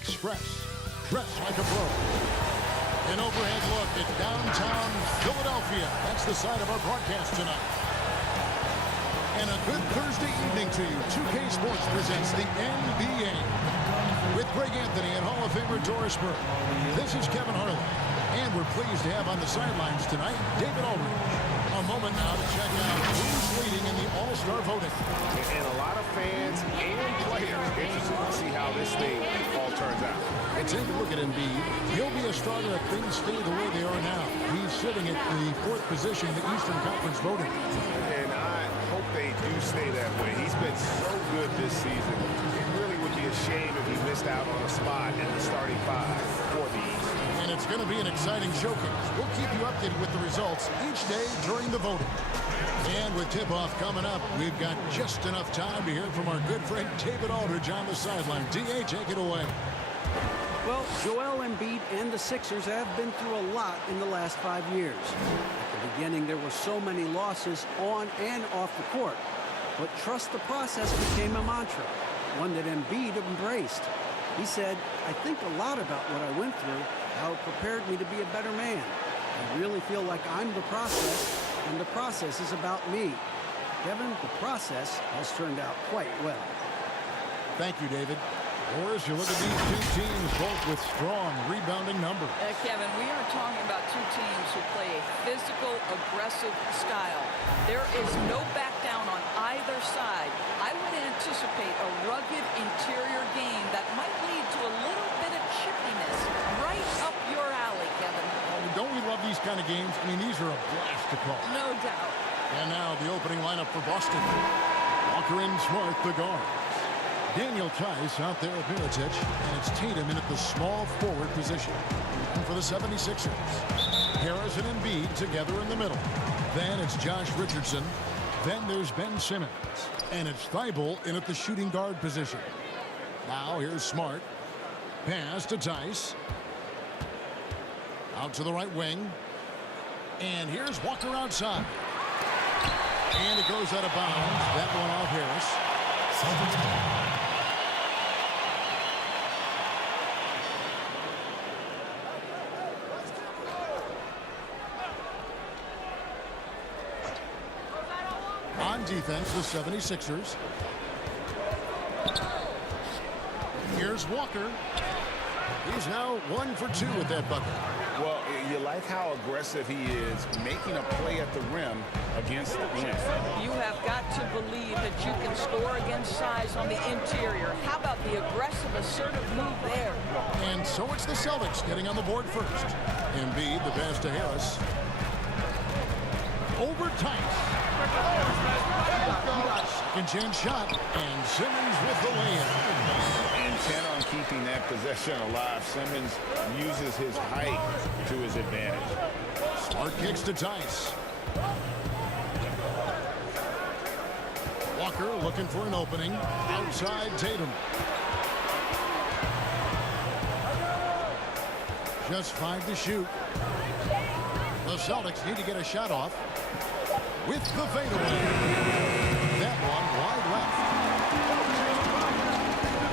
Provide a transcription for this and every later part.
Express. Dress like a pro. An overhead look at downtown Philadelphia. That's the side of our broadcast tonight. And a good Thursday evening to you. 2K Sports presents the NBA. With Greg Anthony and Hall of Famer Doris Burke. This is Kevin Harlan. And we're pleased to have on the sidelines tonight David Aldridge. A moment now to check out who's leading in the All-Star voting. And a lot of fans and players interested to see how this thing all turns out. And take a look at Embiid. He'll be a starter if things stay the way they are now. He's sitting at the 4th position in the Eastern Conference voting. And I hope they do stay that way. He's been so good this season. It really would be a shame if he missed out on a spot in the starting 5 for the East. And it's going to be an exciting showcase. We'll keep you updated with the results each day during the voting. And with tip-off coming up, we've got just enough time to hear from our good friend David Aldridge on the sideline. D.A., take it away. Well, Joel Embiid and the Sixers have been through a lot in the last 5 years. At the beginning, there were so many losses on and off the court. But trust the process became a mantra, one that Embiid embraced. He said, I think a lot about what I went through, how it prepared me to be a better man. I really feel like I'm the process, and the process is about me. Kevin, the process has turned out quite well. Thank you, David. Or as you look at these two teams, both with strong rebounding numbers. Kevin, we are talking about two teams who play a physical, aggressive style. There is no back down on either side. I would anticipate a rugged interior game that might lead to a little bit of chippiness right up your alley, Kevin. Don't we love these kind of games? I mean, these are a blast to call. No doubt. And now the opening lineup for Boston. Walker and Smart, the guard. Daniel Tice out there at Mirotic, and it's Tatum in at the small forward position. And for the 76ers, Harris and Embiid together in the middle. Then it's Josh Richardson. Then there's Ben Simmons. And it's Thibault in at the shooting guard position. Now here's Smart. Pass to Tice. Out to the right wing. And here's Walker outside. And it goes out of bounds. That one off Harris. On defense, the 76ers. Here's Walker. He's now 1 for 2 with that bucket. Well, you like how aggressive he is, making a play at the rim against the wing. You have got to believe that you can score against size on the interior. How about the aggressive, assertive move there? And so it's the Celtics getting on the board first. Embiid, the pass to Harris. Over Tice. Second chance shot, and Simmons with the lay-in. Intent on keeping that possession alive. Simmons uses his height to his advantage. Smart kicks to Tice. Walker looking for an opening. Outside Tatum. Just 5 to shoot. The Celtics need to get a shot off. With the fadeaway. That one wide left.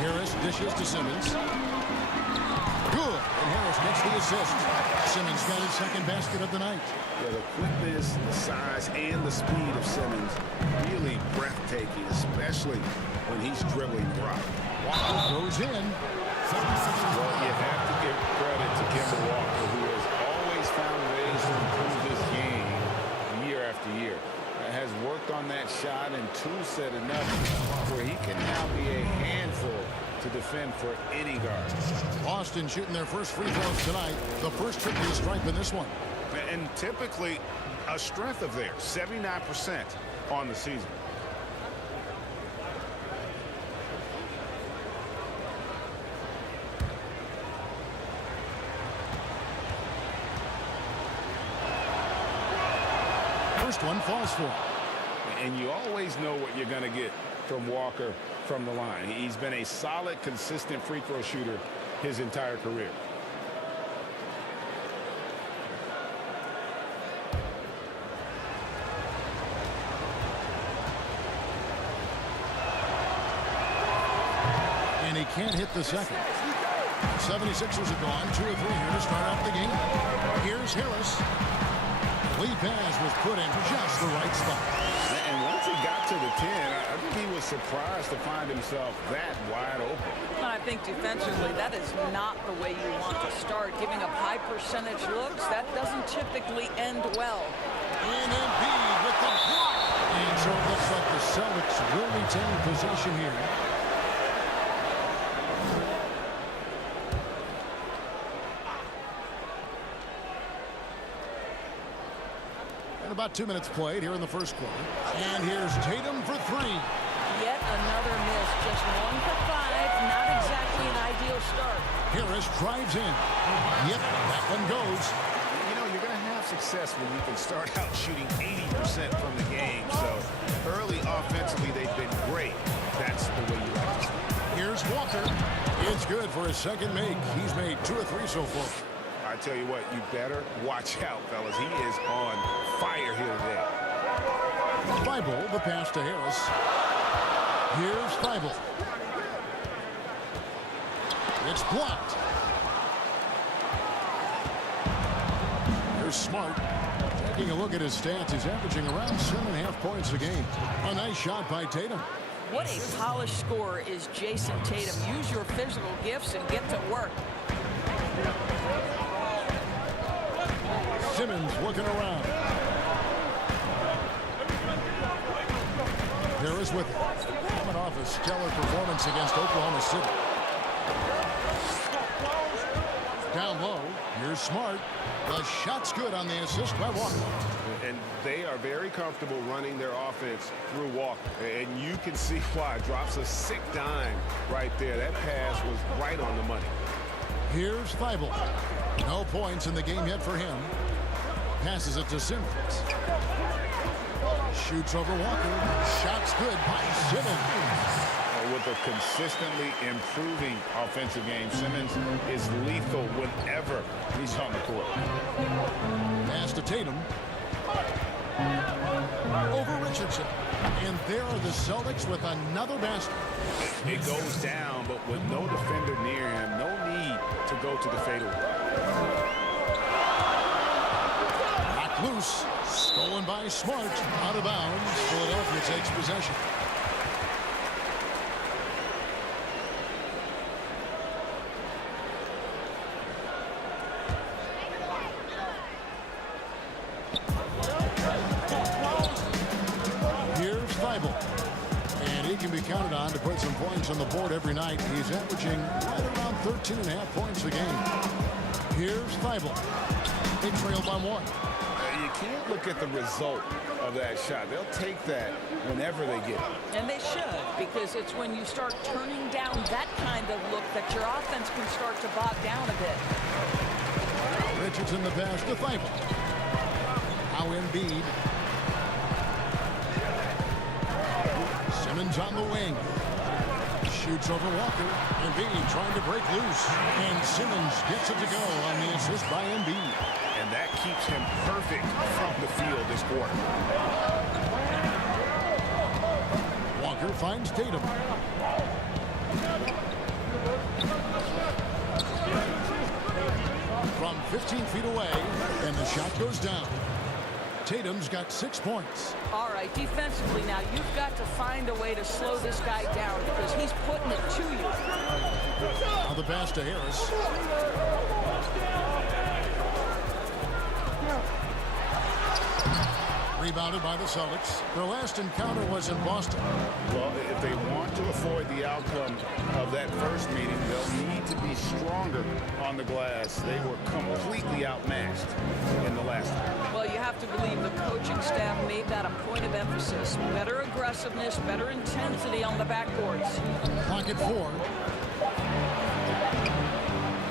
Harris dishes to Simmons. Good. And Harris gets the assist. Simmons got his second basket of the night. Yeah, the quickness, the size, and the speed of Simmons really breathtaking, especially when he's dribbling the rock. Walker goes in. Well, you have to give credit to Kemba Walker, who has always found ways to improve his game year after year. Has worked on that shot and tool-set enough where he can now be a handful to defend for any guard. Boston shooting their first free throws tonight. The first trip to the stripe in this one. And typically a strength of theirs, 79% on the season. First one falls for him. And you always know what you're going to get from Walker from the line. He's been a solid, consistent free throw shooter his entire career. And he can't hit the second. 76ers have gone 2 of 3 here to start off the game. Here's Harris. Lead pass was put in just the right spot. And once he got to the 10, I think he was surprised to find himself that wide open. I think defensively, that is not the way you want to start. Giving up high percentage looks, that doesn't typically end well. And Embiid with the block. And so it looks like the Celtics will retain possession here. And about 2 minutes played here in the first quarter. And here's Tatum for 3. Yet another miss. Just 1 for 5. Not exactly an ideal start. Harris drives in. Yep, that one goes. You know, you're going to have success when you can start out shooting 80% from the game. So early offensively, they've been great. That's the way you like to see it. Here's Walker. It's good for his second make. He's made 2 of 3 so far. I tell you what, you better watch out, fellas. He is on fire here today. Thibault, the pass to Harris. Here's Thibault. It's blocked. Here's Smart. Taking a look at his stats, he's averaging around 7.5 points a game. A nice shot by Tatum. What a polished scorer is Jason Tatum. Use your physical gifts and get to work. Simmons looking around. Harris with it. Coming off a stellar performance against Oklahoma City. Down low. Here's Smart. The shot's good on the assist by Walker. And they are very comfortable running their offense through Walker. And you can see why. Drops a sick dime right there. That pass was right on the money. Here's Thibault. No points in the game yet for him. Passes it to Simmons. Shoots over Walker. Shot's good by Simmons. With a consistently improving offensive game, Simmons is lethal whenever he's on the court. Pass to Tatum. Over Richardson. And there are the Celtics with another basket. It goes down, but with no defender near him, no need to go to the fadeaway. Knocked loose. Stolen by Smart. Out of bounds. Philadelphia takes possession. Can be counted on to put some points on the board every night. He's averaging right around 13.5 points a game. Here's Thibault. They trail by 1. You can't look at the result of that shot. They'll take that whenever they get it. And they should, because it's when you start turning down that kind of look that your offense can start to bog down a bit. Richardson the pass to Thibault. Now Embiid. Simmons on the wing. Shoots over Walker. Embiid trying to break loose. And Simmons gets it to go on the assist by Embiid. And that keeps him perfect from the field this quarter. Walker finds Tatum. From 15 feet away. And the shot goes down. Tatum's got 6 points. All right, defensively now, you've got to find a way to slow this guy down because he's putting it to you. Now the pass to Harris. Rebounded by the Celtics. Their last encounter was in Boston. Well, if they want to avoid the outcome of that first meeting, they'll need to be stronger on the glass. They were completely outmatched in the last one. Well, you have to believe the coaching staff made that a point of emphasis. Better aggressiveness, better intensity on the backboards. Pocket 4.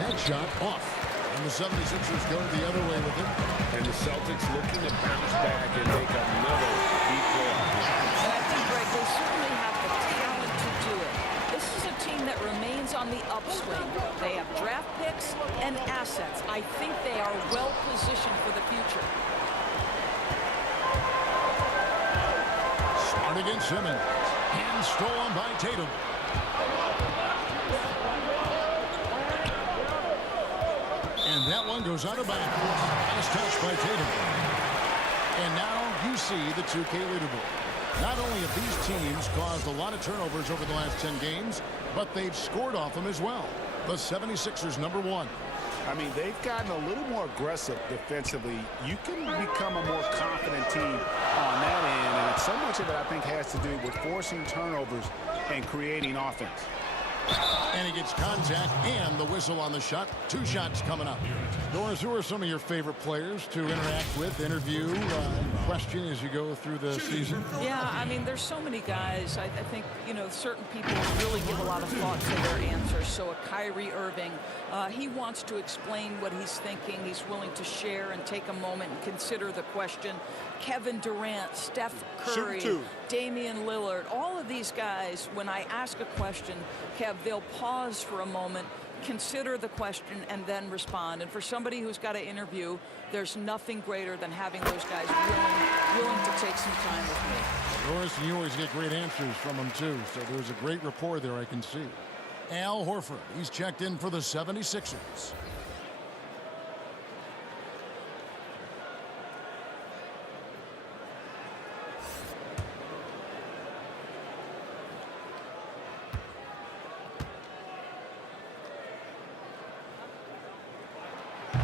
That shot off. And the 76ers go the other way with it. And the Celtics looking to bounce back and make another deep playoff. And I think, Greg, they certainly have the talent to do it. This is a team that remains on the upswing. They have draft picks and assets. I think they are well positioned for the future. Smart against Simmons. And stolen by Tatum. Rebound goes out of bounds. Nice touch by Tatum. And now you see the 2K leaderboard. Not only have these teams caused a lot of turnovers over the last 10 games, but they've scored off them as well. The 76ers #1. I mean, they've gotten a little more aggressive defensively. You can become a more confident team on that end, and so much of it, I think, has to do with forcing turnovers and creating offense. And he gets contact and the whistle on the shot. 2 shots coming up. Doris, who are some of your favorite players to interact with, interview, question as you go through the season? Yeah, I mean, there's so many guys. I think, you know, certain people really give a lot of thought to their answers. So a Kyrie Irving, he wants to explain what he's thinking. He's willing to share and take a moment and consider the question. Kevin Durant, Steph Curry, Damian Lillard, all of these guys, when I ask a question, Kev, they'll pause for a moment, consider the question, and then respond. And for somebody who's got to interview, there's nothing greater than having those guys willing to take some time with me. Doris, and you always get great answers from them, too. So there's a great rapport there, I can see. Al Horford, he's checked in for the 76ers.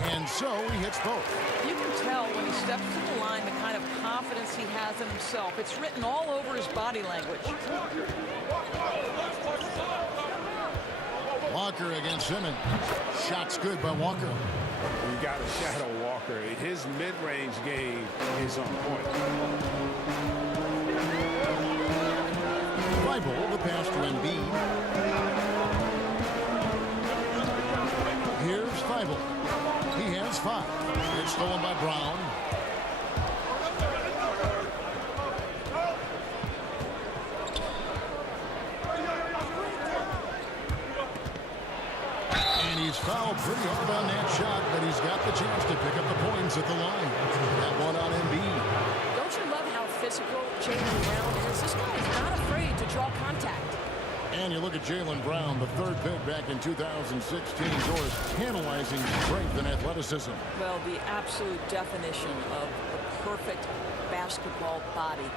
And so he hits both. You can tell when he steps to the line the kind of confidence he has in himself. It's written all over his body language. Walker against Simmons. Shot's good by Walker. You got to shadow Walker. His mid-range game is on point. Bible, the pass to Embiid. Here's Bible. He has 5. It's stolen by Brown. And he's fouled pretty hard on that shot, but he's got the chance to pick up the points at the line. That one on Embiid. Don't you love how physical Jaylen Brown is? This guy is not afraid to draw contact. And you look at Jaylen Brown, the 3rd pick back in 2016, Doris, analyzing strength and athleticism. Well, the absolute definition of the perfect basketball body.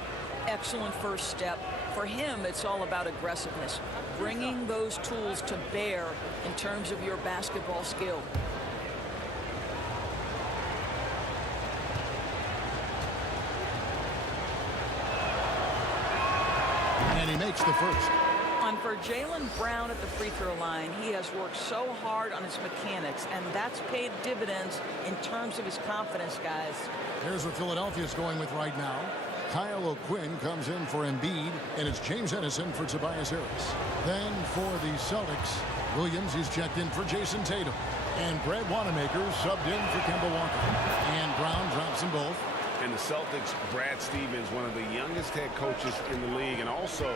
Excellent first step. For him, it's all about aggressiveness, bringing those tools to bear in terms of your basketball skill. And he makes the first. And for Jaylen Brown at the free throw line, he has worked so hard on his mechanics, and that's paid dividends in terms of his confidence, guys. Here's what Philadelphia's going with right now. Kyle O'Quinn comes in for Embiid, and it's James Edison for Tobias Harris. Then for the Celtics, Williams, he's checked in for Jason Tatum. And Brad Wanamaker subbed in for Kemba Walker. And Brown drops them both. And the Celtics, Brad Stevens, one of the youngest head coaches in the league and also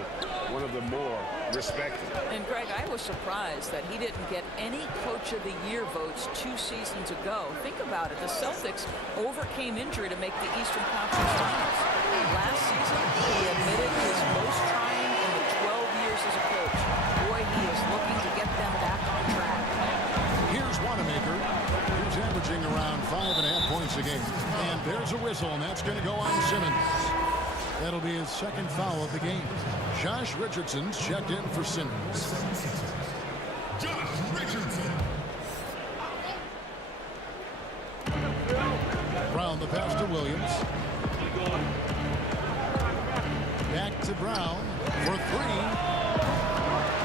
one of the more respected. And Greg, I was surprised that he didn't get any Coach of the Year votes 2 seasons ago. Think about it. The Celtics overcame injury to make the Eastern Conference Finals. Last season, he admitted his most trying in the 12 years as a coach. Boy, he is looking to get them back on track. Here's Wanamaker, who's averaging around 5.5 points a game. And there's a whistle, and that's going to go on Simmons. That'll be his 2nd foul of the game. Josh Richardson's checked in for Simmons. Josh Richardson. Brown, the pass to Williams. Back to Brown for 3.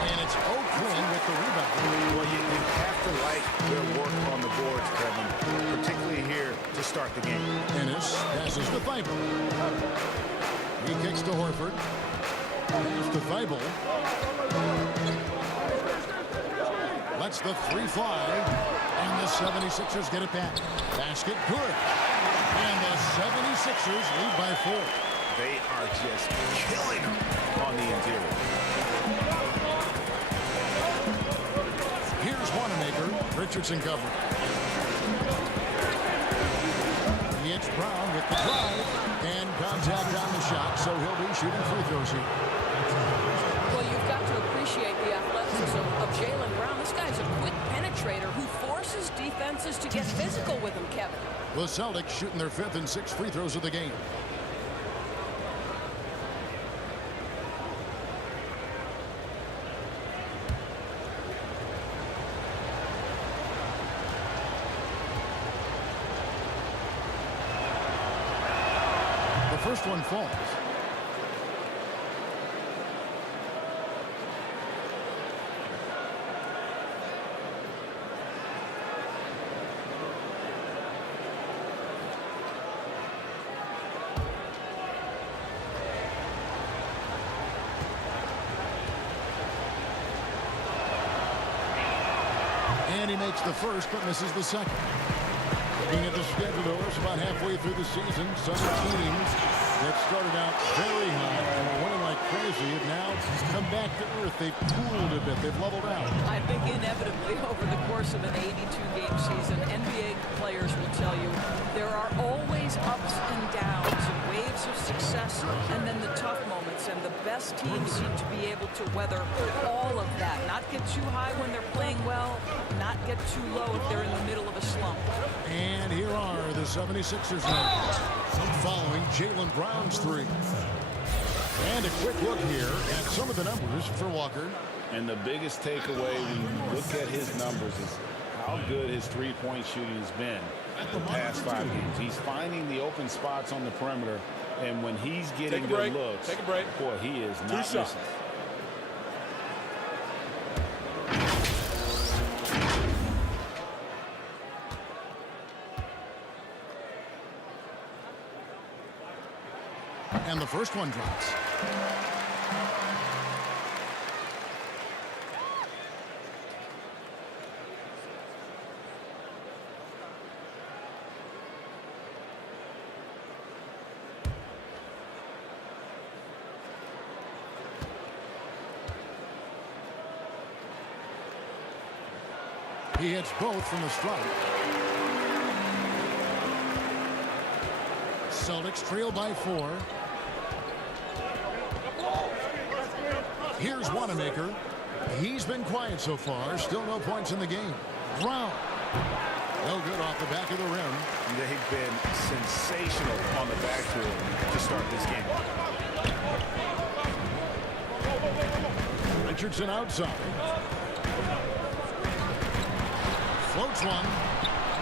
And it's O'Quinn with the rebound. Well, you have to like their work on the boards, Kevin, particularly here to start the game. Ennis passes to Thibault. He kicks to Horford. Pass to Thibault. Lets the 3 fly. And the 76ers get it back. Basket good. And the 76ers lead by 4. They are just killing them on the interior. Here's Wanamaker. Richardson covered. It's Brown with the drive. And contact on the shot, so he'll be shooting free throws here. Well, you've got to appreciate the athleticism of Jaylen Brown. This guy's a quick penetrator who forces defense defenses to get physical with him, Kevin. The Celtics shooting their 5th and 6th free throws of the game. The first one falls. And he makes the first, but misses the second. Looking at the schedule, it's about halfway through the season. Some teams that started out very high and were winning like crazy have now come back to earth. They've cooled a bit. They've leveled out. I think inevitably over the course of an 82-game season, NBA players will tell you there are always ups and downs and waves of success and then the tough moments. And the best teams seem to be able to weather all of that. Not get too high when they're playing well, not get too low if they're in the middle of a slump. And here are the 76ers now, following Jaylen Brown's three. And a quick look here at some of the numbers for Walker. And the biggest takeaway when you look at his numbers is how good his three-point shooting has been the past 5 games. He's finding the open spots on the perimeter, and when he's getting good looks, boy, he is not missing. And the first one drops. He hits both from the strike. Celtics trail by 4. Here's Wanamaker. He's been quiet so far. Still no points in the game. Brown. No good off the back of the rim. They've been sensational on the backfield to start this game. Richardson outside. Floats one.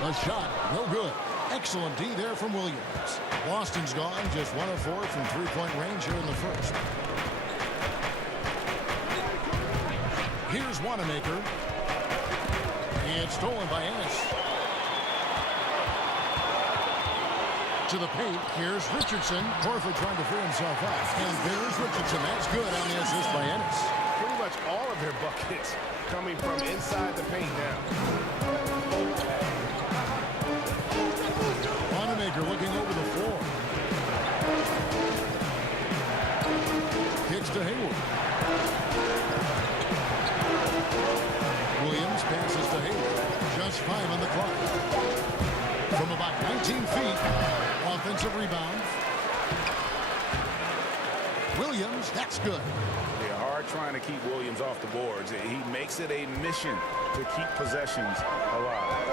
A shot. No good. Excellent D there from Williams. Boston's gone. Just 1 of 4 from three-point range here in the first. Here's Wanamaker. It's stolen by Ennis. To the paint. Here's Richardson. Horford trying to free himself up. And there's Richardson. That's good on the assist by Ennis. Pretty much all of their buckets coming from inside the paint now. Wanamaker looking over the floor. Kicks to Hayward. Williams passes to Hayward. Just 5 on the clock. From about 19 feet. Offensive rebound. Williams, that's good. They're hard trying to keep Williams off the boards. He makes it a mission to keep possessions alive.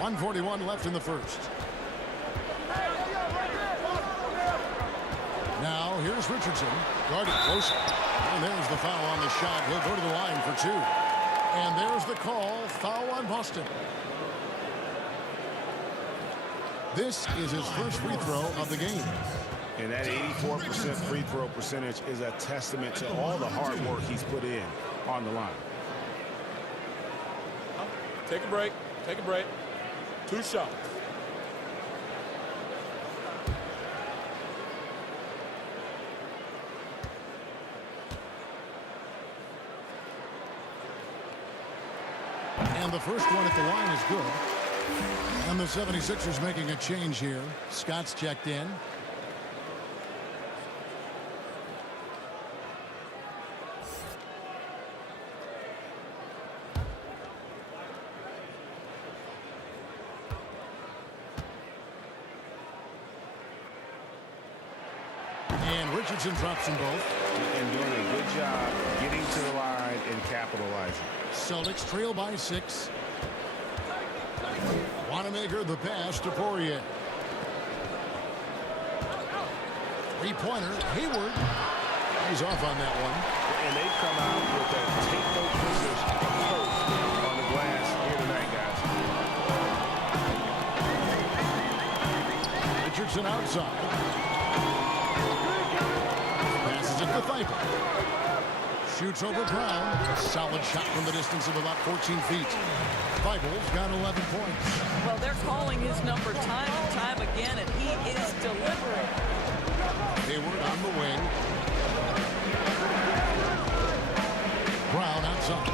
1:41 left in the first. Now here's Richardson. Guarded close. And there's the foul on the shot. He'll go to the line for 2. And there's the call. Foul on Boston. This is his first free throw of the game. And that 84% free throw percentage is a testament to all the hard work he's put in on the line. Take a break. Take a break. 2 shots. And the first one at the line is good. And the 76ers making a change here. Scott's checked in. And Richardson drops them both. And doing a good job getting to the line and on capitalizing. Celtics trail by 6. Wanamaker the pass to Poirier. Three-pointer, Hayward. He's off on that one. And they've come out with that take no prisoners approach on the glass here tonight, guys. Richardson outside. Passes it to Thibault. Shoots over Brown. Solid shot from the distance of about 14 feet. Thibault's got 11 points. Well, they're calling his number time and time again, and he is delivering. Hayward on the wing. Brown outside.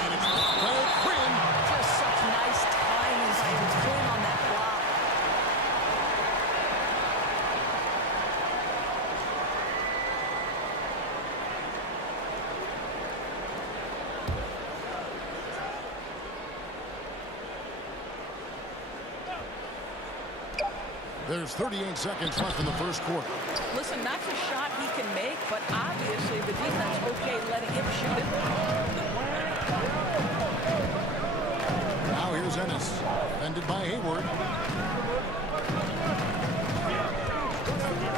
And it's by Quinn. Just such nice timing by Quinn on that block. There's 38 seconds left in the first quarter. Listen, that's a shot he can make, but obviously the defense okay letting him shoot it. Now here's Ennis. Defended by Hayward.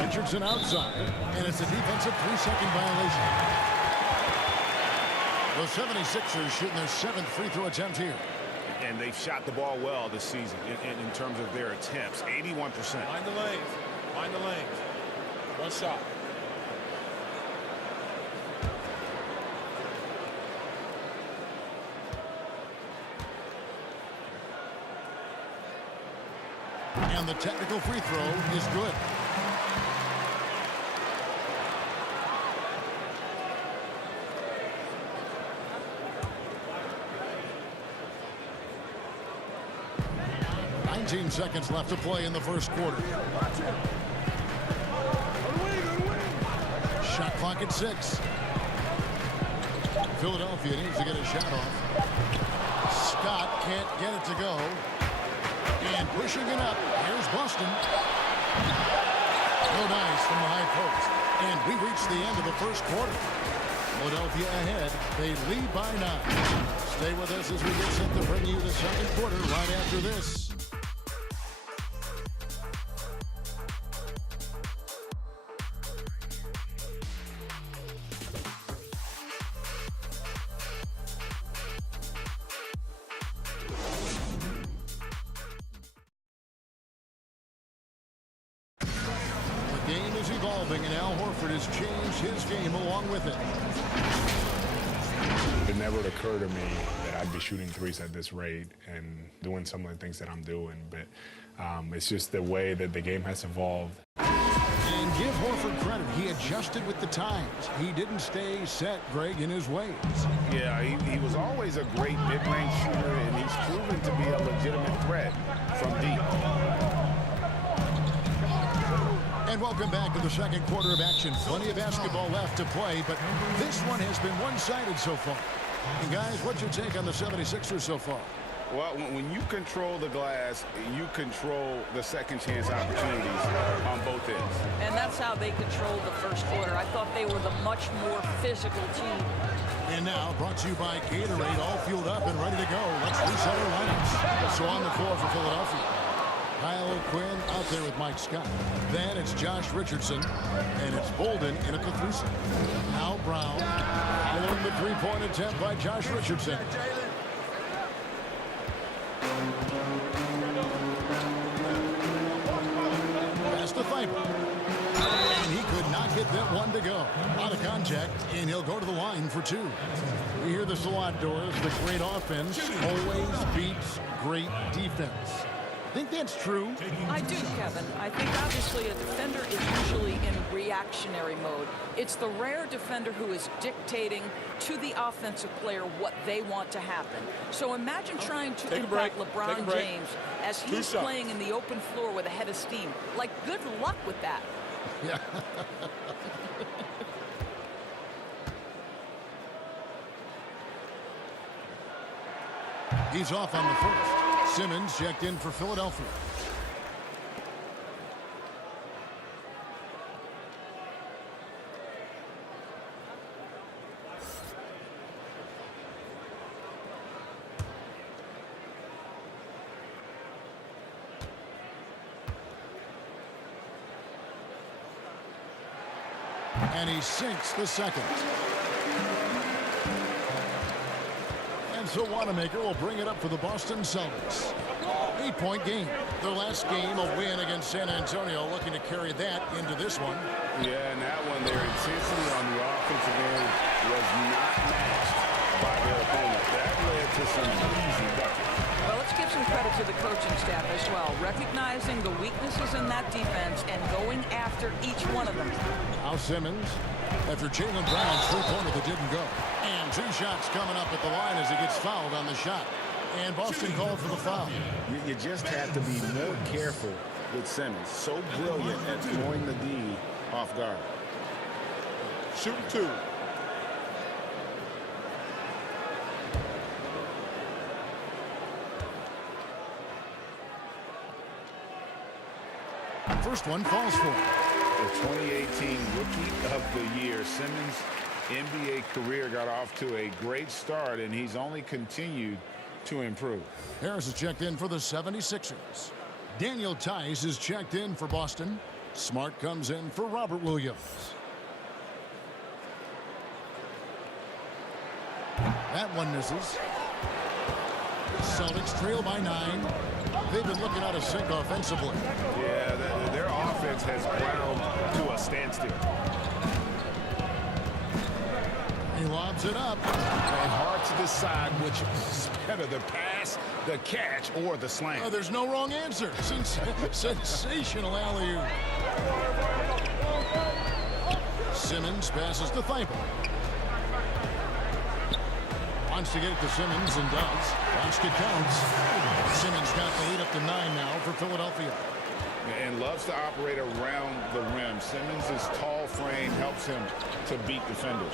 Richardson outside. And it's a defensive 3-second violation. The 76ers shooting their 7th free throw attempt here. And they've shot the ball well this season in terms of their attempts. 81%. Find the lanes. Find the lanes. One shot. And the technical free throw is good. Seconds left to play in the first quarter. Shot clock at 6. Philadelphia needs to get a shot off. Scott can't get it to go. And pushing it up. Here's Boston. No nice from the high post. And we reach the end of the first quarter. Philadelphia ahead. They lead by 9. Stay with us as we get set to bring you the second quarter right after this. And Al Horford has changed his game along with it. It never would occur to me that I'd be shooting threes at this rate and doing some of the things that I'm doing. But it's just the way that the game has evolved. And give Horford credit. He adjusted with the times. He didn't stay set, Greg, in his ways. Yeah, he was always a great mid-range shooter, and he's proven to be a legitimate threat from deep. And welcome back to the second quarter of action. Plenty of basketball left to play, but this one has been one-sided so far. And guys, what's your take on the 76ers so far? Well, when you control the glass, you control the second chance opportunities on both ends. And that's how they controlled the first quarter. I thought they were the much more physical team. And now, brought to you by Gatorade, all fueled up and ready to go. Let's reset our lineups. So on the floor for Philadelphia, Kyle Quinn out there with Mike Scott. Then it's Josh Richardson, and it's Bolden in at the 3 side. Now Brown, following the three-point attempt by Josh Richardson. Pass to Thibault. And he could not get that one to go. Out of contact, and he'll go to the line for 2. We hear this a lot, Doris. The great offense always beats great defense. Think that's true? I do, Kevin. I think obviously a defender is usually in reactionary mode. It's the rare defender who is dictating to the offensive player what they want to happen. So imagine trying to impact LeBron James as he's playing in the open floor with a head of steam. Like, good luck with that. Yeah. He's off on the first. Simmons checked in for Philadelphia. And he sinks the second. And so Wanamaker will bring it up for the Boston Celtics. 8-point game. Their last game, a win against San Antonio, looking to carry that into this one. Yeah, and that one, their intensity on the offensive end was not matched by their opponent. That led to some easy buckets. Well, let's give some credit to the coaching staff as well, recognizing the weaknesses in that defense and going after each one of them. Now Simmons, after Jaylen Brown's three-pointer that didn't go. And 2 shots coming up at the line as he gets fouled on the shot. And Boston called for the foul. You just have to be more careful with Simmons. So brilliant at throwing the D off guard. Shooting 2. First one falls for him. The 2018 Rookie of the Year, Simmons' NBA career got off to a great start, and he's only continued to improve. Harris is checked in for the 76ers. Daniel Tice is checked in for Boston. Smart comes in for Robert Williams. That one misses. Celtics trail by 9. They've been looking out of sync offensively. Yeah, their offense has ground to a standstill. He lobs it up. And hard to decide which is better, the pass, the catch, or the slam. Oh, there's no wrong answer. Sensational alley-oop. Simmons passes to Thibault. Wants to get it to Simmons and does. Basket counts. Simmons got the lead up to 9 now for Philadelphia. And loves to operate around the rim. Simmons' tall frame helps him to beat defenders.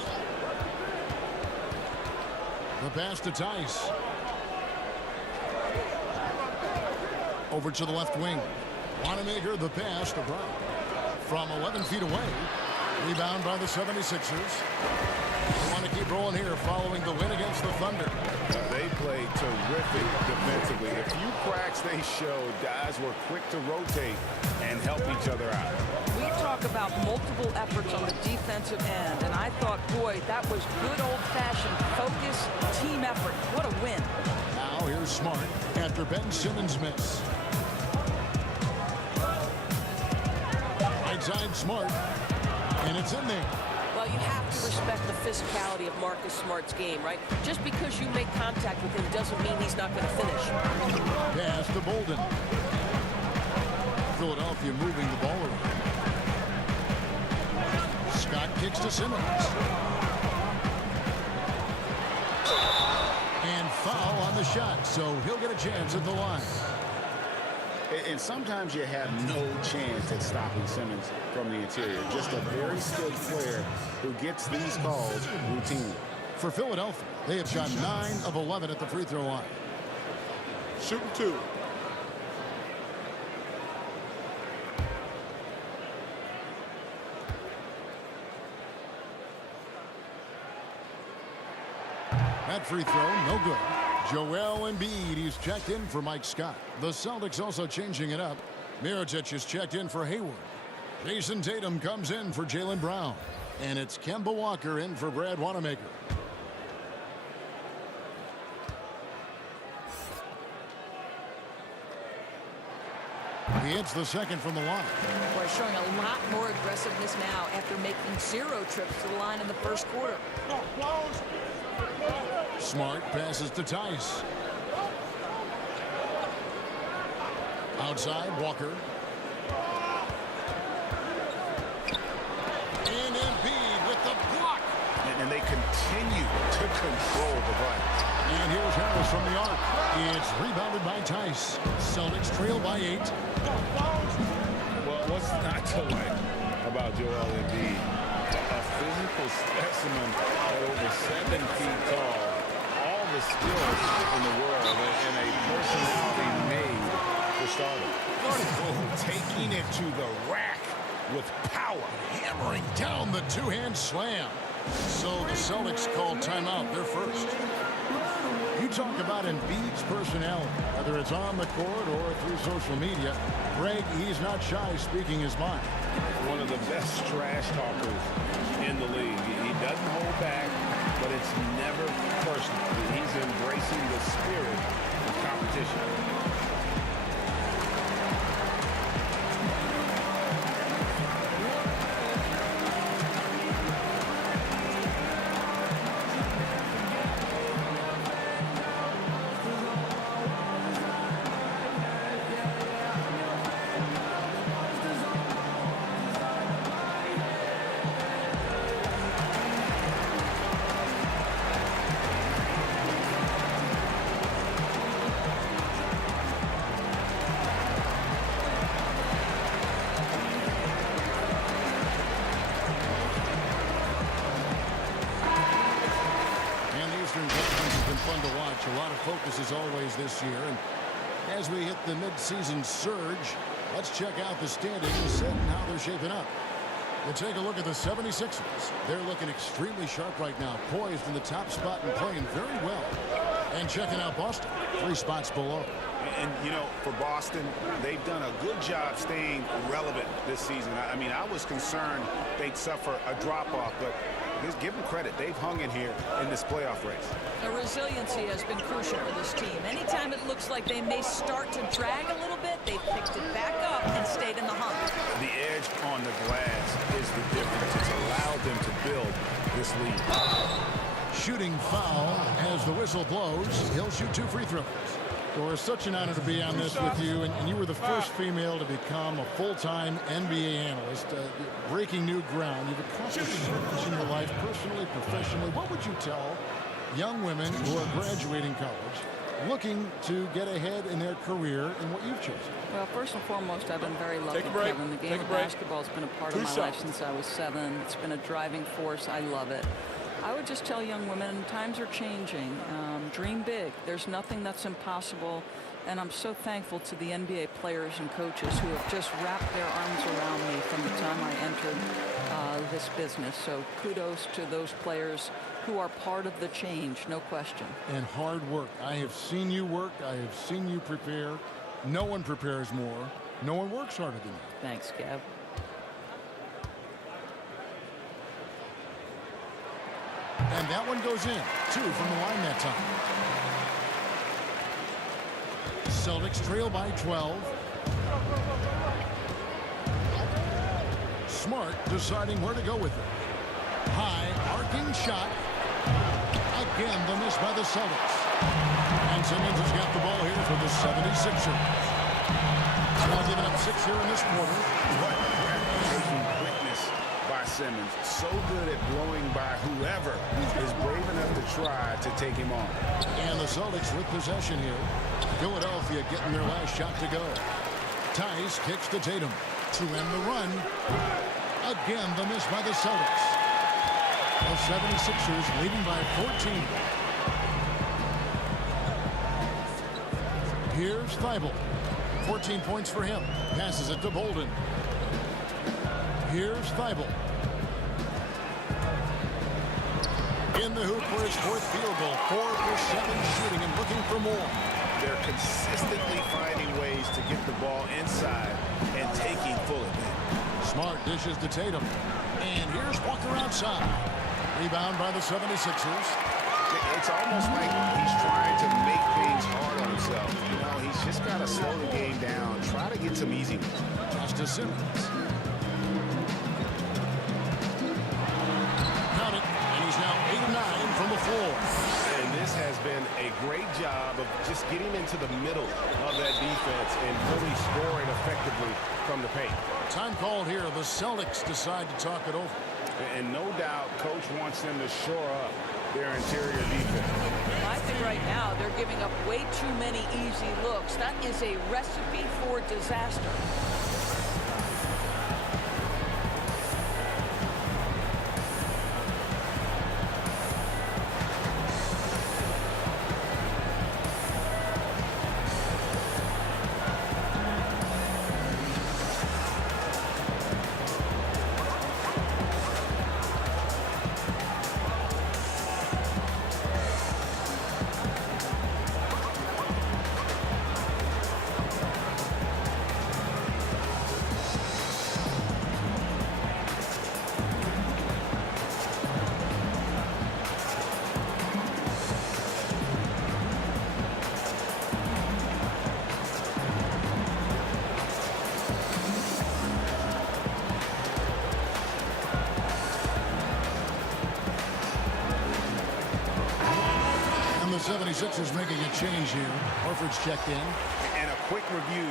The pass to Tice. Over to the left wing. Wanamaker the pass to Brown. From 11 feet away. Rebound by the 76ers. They want to keep rolling here following the win against the Thunder. They played terrific defensively. A few cracks they showed. Guys were quick to rotate and help each other out. We talk about multiple efforts on the defensive end, and I thought, boy, that was good old-fashioned focus, team effort. What a win. Now here's Smart after Ben Simmons' miss. Right side Smart, and it's in there. Well, you have to respect the physicality of Marcus Smart's game, right? Just because you make contact with him doesn't mean he's not going to finish. Pass to Bolden. Philadelphia moving the ball around. Scott kicks to Simmons. And foul on the shot, so he'll get a chance at the line. And sometimes you have no chance at stopping Simmons from the interior. Just a very skilled player who gets these calls routinely. For Philadelphia, they have shot 9 of 11 at the free throw line. Shooting 2. That free throw, no good. Joel Embiid, he's checked in for Mike Scott. The Celtics also changing it up. Mirotic is checked in for Hayward. Jason Tatum comes in for Jaylen Brown. And it's Kemba Walker in for Brad Wanamaker. He hits the second from the line. We're showing a lot more aggressiveness now after making 0 trips to the line in the first quarter. Smart passes to Tice. Outside, Walker. And Embiid with the block. And they continue to control the ball. And here's Harris from the arc. It's rebounded by Tice. Celtics trail by 8. Well, what's not to like about Joel Embiid? A physical specimen at over 7 feet tall. All the skills in the world and a personality made for starters. Taking it to the rack with power. Hammering down the two-hand slam. So the Celtics call timeout. They're first. You talk about Embiid's personality, whether it's on the court or through social media. Greg, he's not shy speaking his mind. One of the best trash talkers in the league. He doesn't hold back, but it's never personal. He's embracing the spirit of competition. Fun to watch. A lot of focus as always this year. And as we hit the mid-season surge, let's check out the standings and how they're shaping up. We'll take a look at the 76ers. They're looking extremely sharp right now, poised in the top spot and playing very well. And checking out Boston, 3 spots below. And, you know, for Boston, they've done a good job staying relevant this season. I mean, I was concerned they'd suffer a drop-off, but just give them credit. They've hung in here in this playoff race. The resiliency has been crucial for this team. Anytime it looks like they may start to drag a little bit, they've picked it back up and stayed in the hunt. The edge on the glass is the difference. It's allowed them to build this lead. Shooting foul as the whistle blows. He'll shoot 2 free throws. So it's such an honor to be on this with you, and you were the first female to become a full-time NBA analyst, breaking new ground. You've accomplished so much in your life, personally, professionally. What would you tell young women who are graduating college, looking to get ahead in their career in what you've chosen? Well, first and foremost, I've been very lucky, Kevin. The game of basketball has been a part of my life since I was 7. It's been a driving force. I love it. I would just tell young women, times are changing. Dream big. There's nothing that's impossible. And I'm so thankful to the NBA players and coaches who have just wrapped their arms around me from the time I entered this business. So kudos to those players who are part of the change, no question. And hard work. I have seen you work. I have seen you prepare. No one prepares more. No one works harder than you. Thanks, Kev. And that one goes in. 2 from the line that time. Celtics trail by 12. Smart deciding where to go with it. High arcing shot. Again, the miss by the Celtics. And Simmons has got the ball here for the 76ers. Now giving up 6 here in this quarter. What breathtaking quickness by Simmons. So good at blowing by whoever is brave enough to try to take him on. And the Celtics with possession here. Philadelphia getting their last shot to go. Tice kicks to Tatum to end the run. Again, the miss by the Celtics. The 76ers leading by 14. Here's Thibault. 14 points for him. Passes it to Bolden. Here's Thibault. In the hoop for his 4th field goal. 4 for 7 shooting and looking for more. They're consistently finding ways to get the ball inside and taking full advantage. Smart dishes to Tatum. And here's Walker outside. Rebound by the 76ers. It's almost like he's trying to make things hard on himself. You know, he's just got to slow the game down. Try to get some easy ones. Pass to Simmons. Count it. And he's now 8 of 9 from the floor. And this has been a great job of just getting into the middle of that defense and really scoring effectively from the paint. Time called here. The Celtics decide to talk it over. And no doubt, Coach wants them to shore up their interior defense. I think right now they're giving up way too many easy looks. That is a recipe for disaster. 76ers making a change here. Horford's checked in. And a quick review,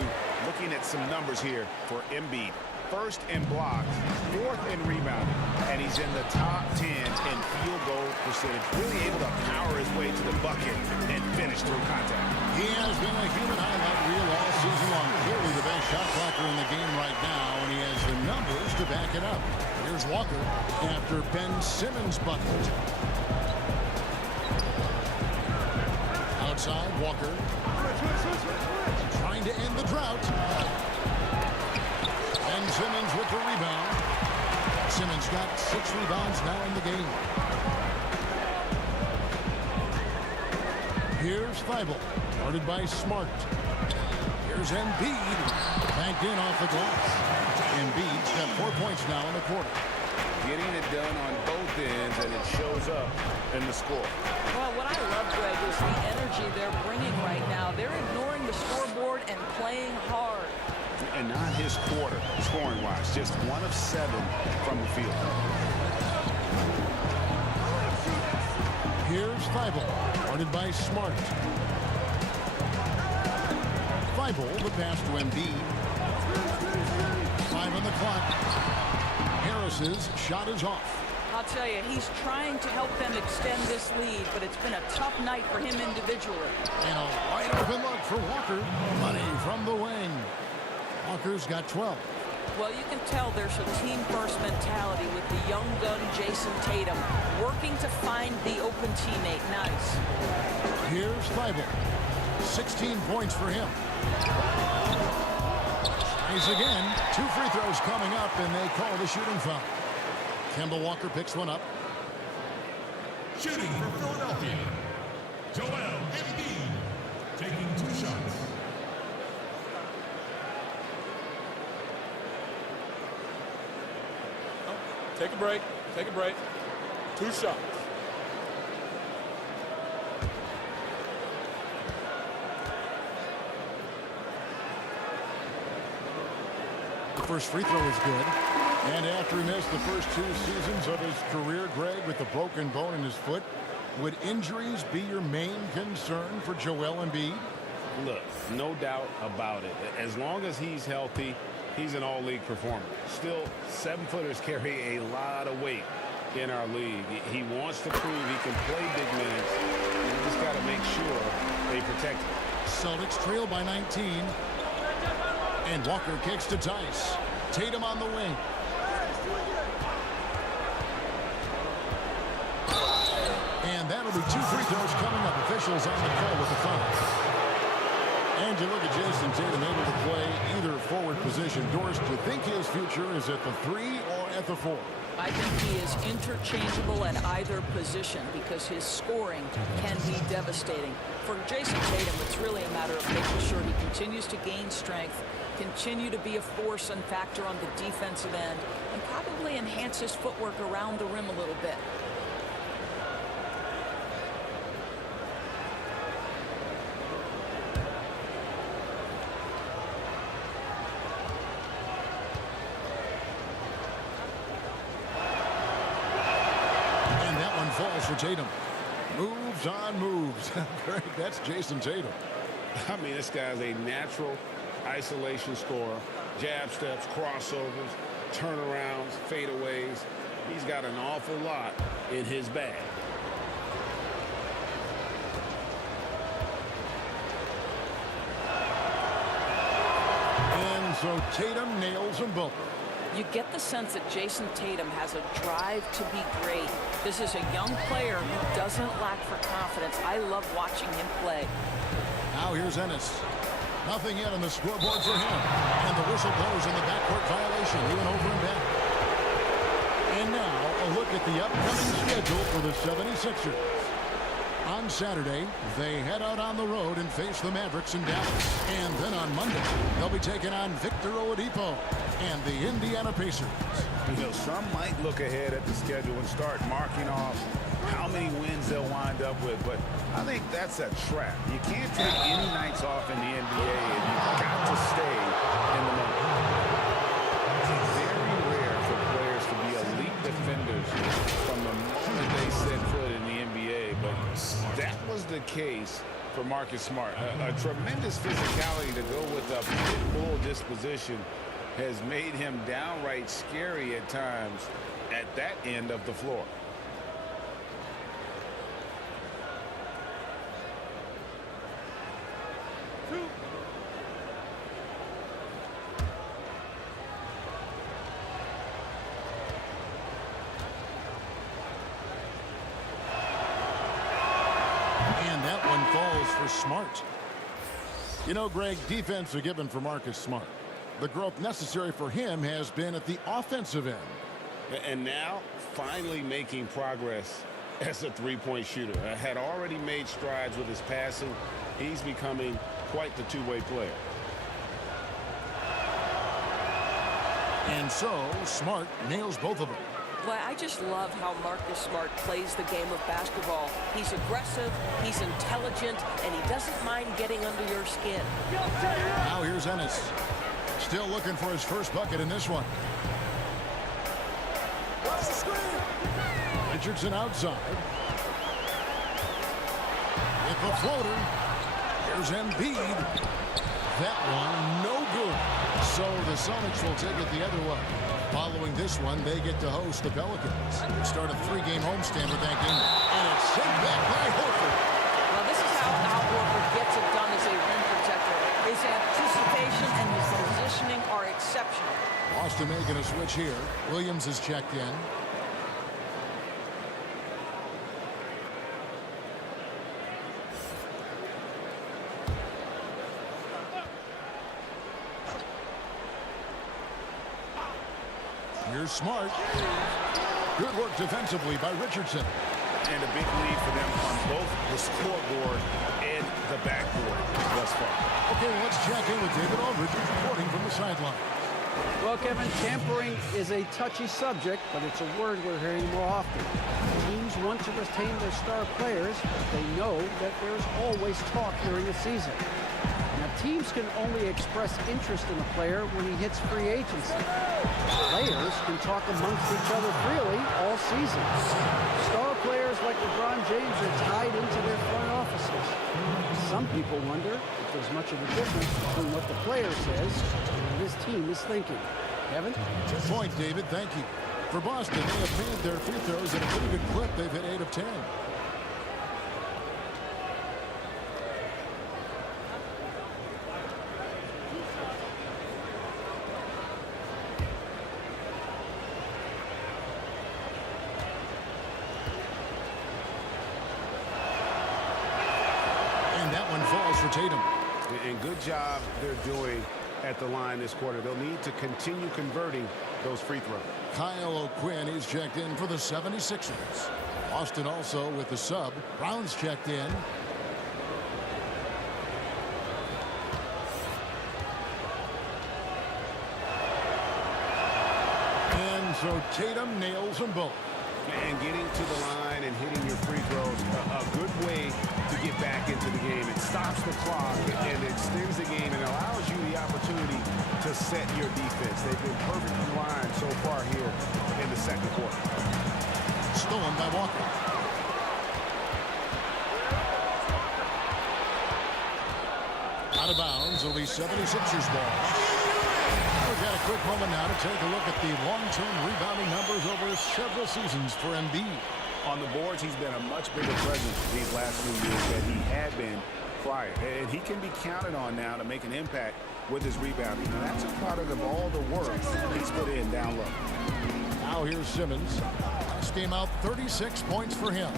looking at some numbers here for Embiid. First in blocks, fourth in rebounding, and he's in the top 10 in field goal percentage. Really able to power his way to the bucket and finish through contact. He has been a human highlight reel all season long. Clearly the best shot blocker in the game right now, and he has the numbers to back it up. Here's Walker after Ben Simmons bucket. Outside, Walker trying to end the drought. Ben Simmons with the rebound. Simmons got 6 rebounds now in the game. Here's Thibault, guarded by Smart. Here's Embiid, banked in off the glass. Embiid's got 4 points now in the quarter. Getting it done on both ends, and it shows up in the score. Well, what I love, Greg, is the energy they're bringing right now. They're ignoring the scoreboard and playing hard. And not his quarter, scoring-wise. Just 1 of 7 from the field. Here's Thibault, guarded by Smart. Thibault, the pass to Embiid. 5 on the clock. Harris's shot is off. I'll tell you, he's trying to help them extend this lead, but it's been a tough night for him individually. And a wide open look for Walker. Money from the wing. Walker's got 12. Well, you can tell there's a team-first mentality with the young gun Jason Tatum working to find the open teammate. Nice. Here's Thibault. 16 points for him. Tries again. 2 free throws coming up, and they call the shooting foul. Kemba Walker picks one up. Shooting for Philadelphia, Joel Embiid, taking 2 shots. Take a break. Take a break. 2 shots. The first free throw is good. And after he missed the first 2 seasons of his career, Greg, with a broken bone in his foot, would injuries be your main concern for Joel Embiid? Look, no doubt about it. As long as he's healthy, he's an all-league performer. Still, 7-footers carry a lot of weight in our league. He wants to prove he can play big minutes. You just got to make sure they protect him. Celtics trail by 19. And Walker kicks to Tice. Tatum on the wing. And that'll be 2 free throws coming up. Officials on the call with the foul. And you look at Jason Tatum able to play either forward position. Doris, do you think his future is at the 3 or at the 4? I think he is interchangeable at either position because his scoring can be devastating. For Jason Tatum, it's really a matter of making sure he continues to gain strength, continue to be a force and factor on the defensive end, and probably enhance his footwork around the rim a little bit. Falls for Tatum. Moves on moves. That's Jason Tatum. I mean, this guy's a natural isolation scorer. Jab steps, crossovers, turnarounds, fadeaways. He's got an awful lot in his bag. And so Tatum nails them both. You get the sense that Jason Tatum has a drive to be great. This is a young player who doesn't lack for confidence. I love watching him play. Now here's Ennis. Nothing yet on the scoreboard for him. And the whistle blows in the backcourt violation. He went over and back. And now a look at the upcoming schedule for the 76ers. On Saturday, they head out on the road and face the Mavericks in Dallas. And then on Monday, they'll be taking on Victor Oladipo and the Indiana Pacers. You know, some might look ahead at the schedule and start marking off how many wins they'll wind up with, but I think that's a trap. You can't take any nights off in the NBA, and you've got to stay in the moment. It's very rare for players to be elite defenders from the moment they set foot in the NBA, but that was the case for Marcus Smart. A tremendous physicality to go with a pit bull disposition has made him downright scary at times at that end of the floor. And that one falls for Smart. You know, Greg, defense are given for Marcus Smart. The growth necessary for him has been at the offensive end. And now, finally making progress as a three-point shooter. Had already made strides with his passing. He's becoming quite the two-way player. And so, Smart nails both of them. Well, I just love how Marcus Smart plays the game of basketball. He's aggressive, he's intelligent, and he doesn't mind getting under your skin. Now here's Ennis. Still looking for his first bucket in this one. Richardson outside. With the floater. Here's Embiid. That one no good. So the Celtics will take it the other way. Following this one, they get to host the Pelicans. Start a three-game homestand with that game. And it's sent back by Horford. Well, this is how Al Horford gets it done as a rim protector. His anticipation and his positioning are exceptional. Boston making a switch here. Williams is checked in. Here's Smart. Good work defensively by Richardson. And a big lead for them on both the scoreboard and the backboard thus far. Okay, well, let's check in with David Aldridge reporting from the sideline. Well, Kevin, tampering is a touchy subject, but it's a word we're hearing more often. Teams want to retain their star players, but they know that there's always talk during the season. Now, teams can only express interest in a player when he hits free agency. Players can talk amongst each other freely all season. Star players like LeBron James are tied into their front offices. Some people wonder if there's much of a difference between what the player says and what his team is thinking. Kevin? Good point, David. Thank you. For Boston, they have made their free throws at a pretty good clip. They've hit 8 of 10. For Tatum. And good job they're doing at the line this quarter. They'll need to continue converting those free throws. Kyle O'Quinn is checked in for the 76ers. Boston also with the sub. Brown's checked in. And so Tatum nails them both. And getting to the line and hitting your free throws, a good way to get back into the game. It stops the clock and extends the game and allows you the opportunity to set your defense. They've been perfectly lined so far here in the second quarter. Stolen by Walker. Out of bounds, it'll be 76ers ball. We've got a quick moment now to take a look at the long-term rebounding numbers over several seasons for Embiid. On the boards, he's been a much bigger presence these last few years than he had been prior. And he can be counted on now to make an impact with his rebounding. And that's a product of all the work he's put in down low. Now here's Simmons. Last game out, 36 points for him.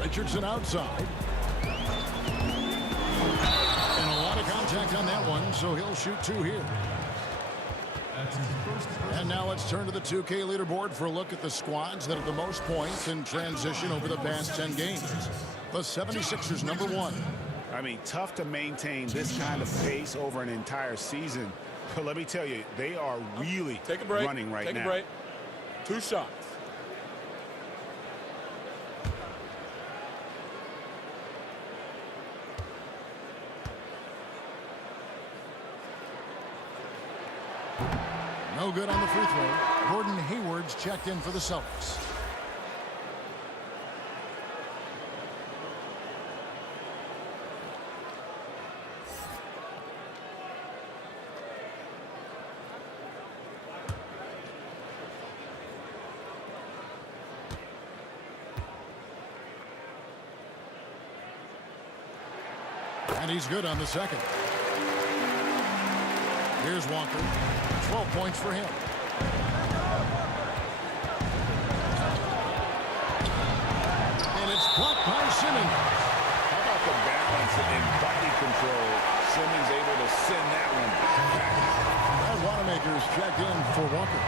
Richardson outside. Contact on that one, so he'll shoot 2 here. And now let's turn to the 2K leaderboard for a look at the squads that have the most points in transition over the past 10 games. The 76ers, number 1. I mean, tough to maintain this kind of pace over an entire season. But let me tell you, they are really running right now. Take a break. 2 shots. No good on the free throw. Gordon Hayward's checked in for the Celtics. And he's good on the second. Here's Walker. 12 points for him. And it's blocked by Simmons. How about the balance and body control? Simmons able to send that one back. Brad Wanamaker's checked in for Walker.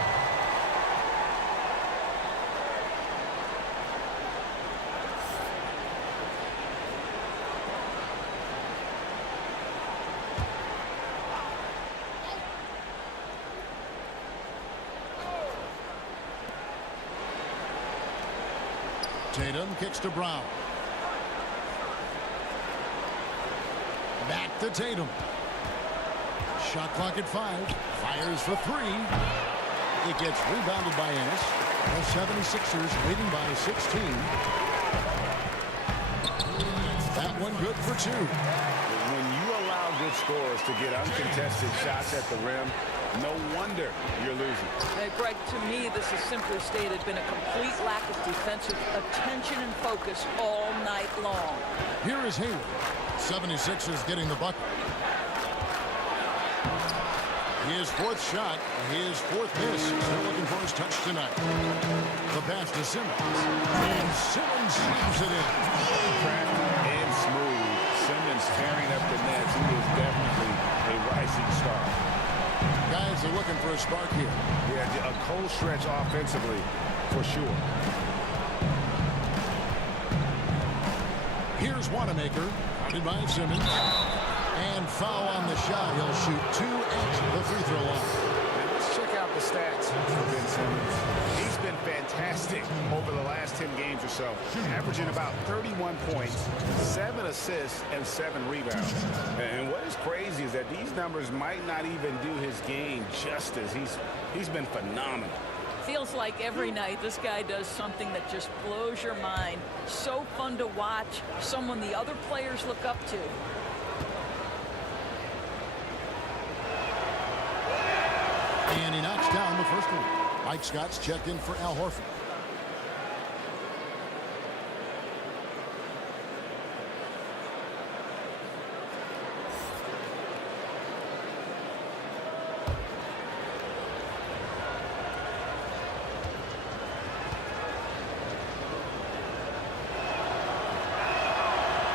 Tatum kicks to Brown. Back to Tatum. Shot clock at 5. Fires for 3. It gets rebounded by Ennis. The 76ers leading by 16. That one good for 2. When you allow good scorers to get uncontested shots at the rim, no wonder you're losing. Greg, to me, this has simply stated been a complete lack of defensive attention and focus all night long. Here is Hayward. 76ers getting the bucket. His 4th shot, his 4th miss. Still looking for his touch tonight. The pass to Simmons. And Simmons slams it in. Crafty and smooth. Simmons tearing up the nets. He is definitely a rising star. Guys are looking for a spark here. Yeah, a cold stretch offensively, for sure. Here's Wanamaker, guarded by Simmons. And foul on the shot. He'll shoot 2 at the free throw line. And let's check out the stats for Ben Simmons. He's been fantastic over the last 10 games or so, averaging about 31 points, 7 assists, and 7 rebounds. And what is crazy is that these numbers might not even do his game justice. He's been phenomenal. Feels like every night this guy does something that just blows your mind. So fun to watch. Someone the other players look up to. And he knocks down the first one. Mike Scott's checked in for Al Horford.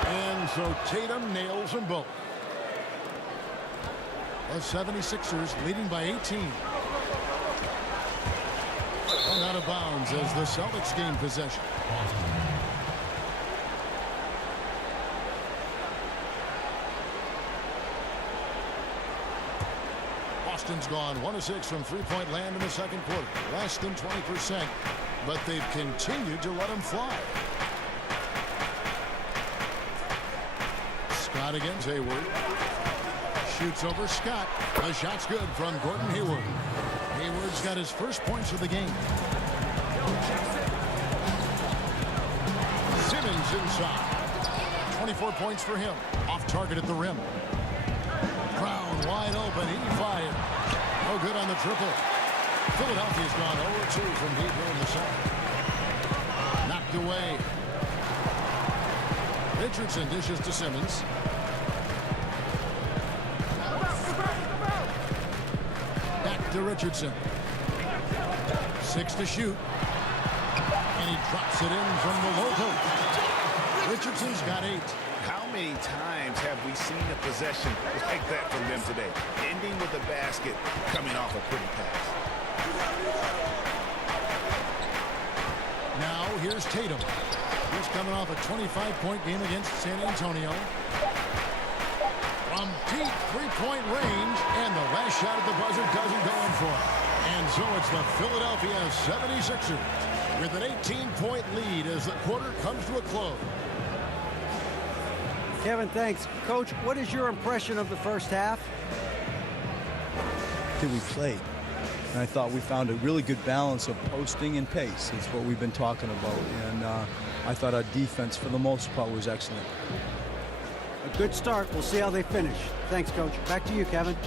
And so Tatum nails them both. The 76ers leading by 18. And out of bounds as the Celtics gain possession. Boston's gone 1 of 6 from three-point land in the second quarter. Less than 20%, but they've continued to let them fly. Scott against Hayward. Shoots over Scott. The shot's good from Gordon Hayward. Hayward's got his first points of the game. Simmons inside. 24 points for him. Off target at the rim. Brown wide open. He fired. No good on the triple. Philadelphia's gone 0-2 from deep here in the second. Knocked away. Richardson dishes to Simmons. Back to Richardson. 6 to shoot. And he drops it in from the low post. Richardson's got 8. How many times have we seen a possession like that from them today? Ending with a basket, coming off a pretty pass. Now here's Tatum. He's coming off a 25-point game against San Antonio. From deep three-point range, and the last shot at the buzzer doesn't go in for it. And so it's the Philadelphia 76ers with an 18-point lead as the quarter comes to a close. Kevin, thanks. Coach, what is your impression of the first half? We played. And I thought we found a really good balance of posting and pace. It's what we've been talking about. And I thought our defense, for the most part, was excellent. A good start. We'll see how they finish. Thanks, Coach. Back to you, Kevin.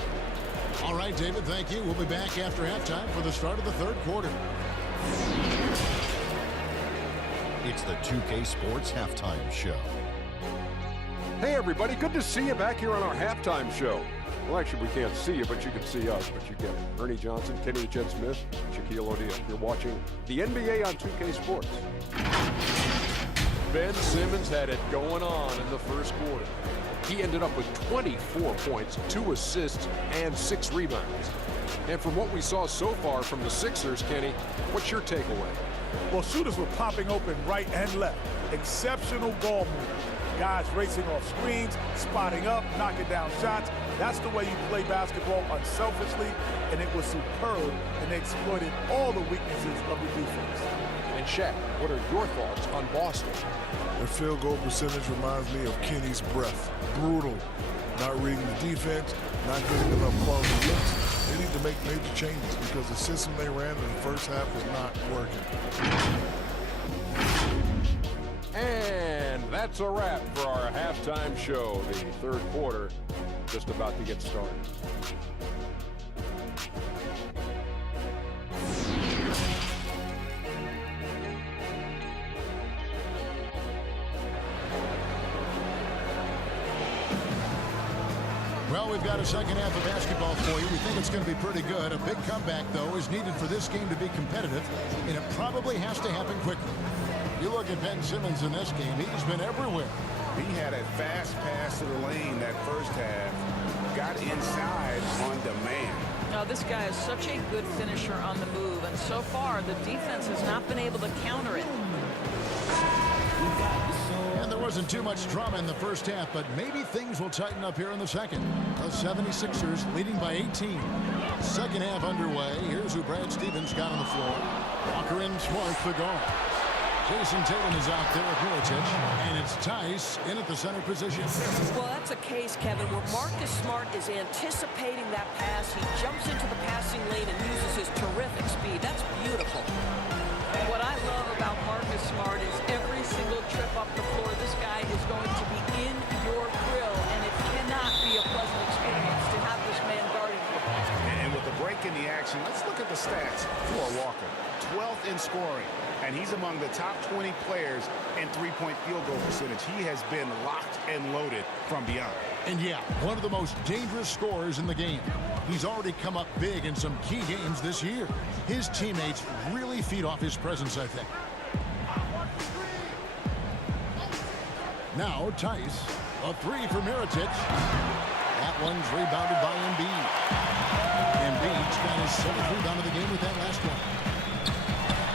All right, David, thank you. We'll be back after halftime for the start of the third quarter. It's the 2K Sports Halftime Show. Hey, everybody. Good to see you back here on our halftime show. Well, actually, we can't see you, but you can see us, but you get it. Ernie Johnson, Kenny Jet Smith, Shaquille O'Neal. You're watching the NBA on 2K Sports. Ben Simmons had it going on in the first quarter. He ended up with 24 points, 2 assists, and 6 rebounds. And from what we saw so far from the Sixers, Kenny, what's your takeaway? Well, shooters were popping open right and left. Exceptional ball movement. Guys racing off screens, spotting up, knocking down shots. That's the way you play basketball unselfishly, and it was superb, and they exploited all the weaknesses of the defense. And Shaq, what are your thoughts on Boston? Their field goal percentage reminds me of Kenny's breath. Brutal. Not reading the defense, not getting enough quality looks. They need to make major changes because the system they ran in the first half was not working. And that's a wrap for our halftime show. The third quarter just about to get started. Well, we've got a second half of basketball for you. We think it's going to be pretty good. A big comeback, though, is needed for this game to be competitive, and it probably has to happen quickly. You look at Ben Simmons in this game, he's been everywhere. He had a fast pass to the lane that first half, got inside on demand. Now, this guy is such a good finisher on the move, and so far the defense has not been able to counter it. And there wasn't too much drama in the first half, but maybe things will tighten up here in the second. The 76ers leading by 18. Second half underway. Here's who Brad Stevens got on the floor. Walker in Smart the guard. Jason Tatum is out there with Mirotic, and it's Tice in at the center position. Well, that's a case, Kevin, where Marcus Smart is anticipating that pass. He jumps into the passing lane and uses his terrific speed. That's beautiful. What I love about Marcus Smart is every single trip up the floor, this guy is going to be in your grill, and it cannot be a pleasant experience to have this man guarding you. And with the break in the action, let's look at the stats for Walker. 12th in scoring, and he's among the top 20 players in three-point field goal percentage. He has been locked and loaded from beyond. And yeah, one of the most dangerous scorers in the game. He's already come up big in some key games this year. His teammates really feed off his presence, I think. Now, Tice, a three for Mirotic. That one's rebounded by Embiid. Embiid's got his 7th rebound of the game with that last one.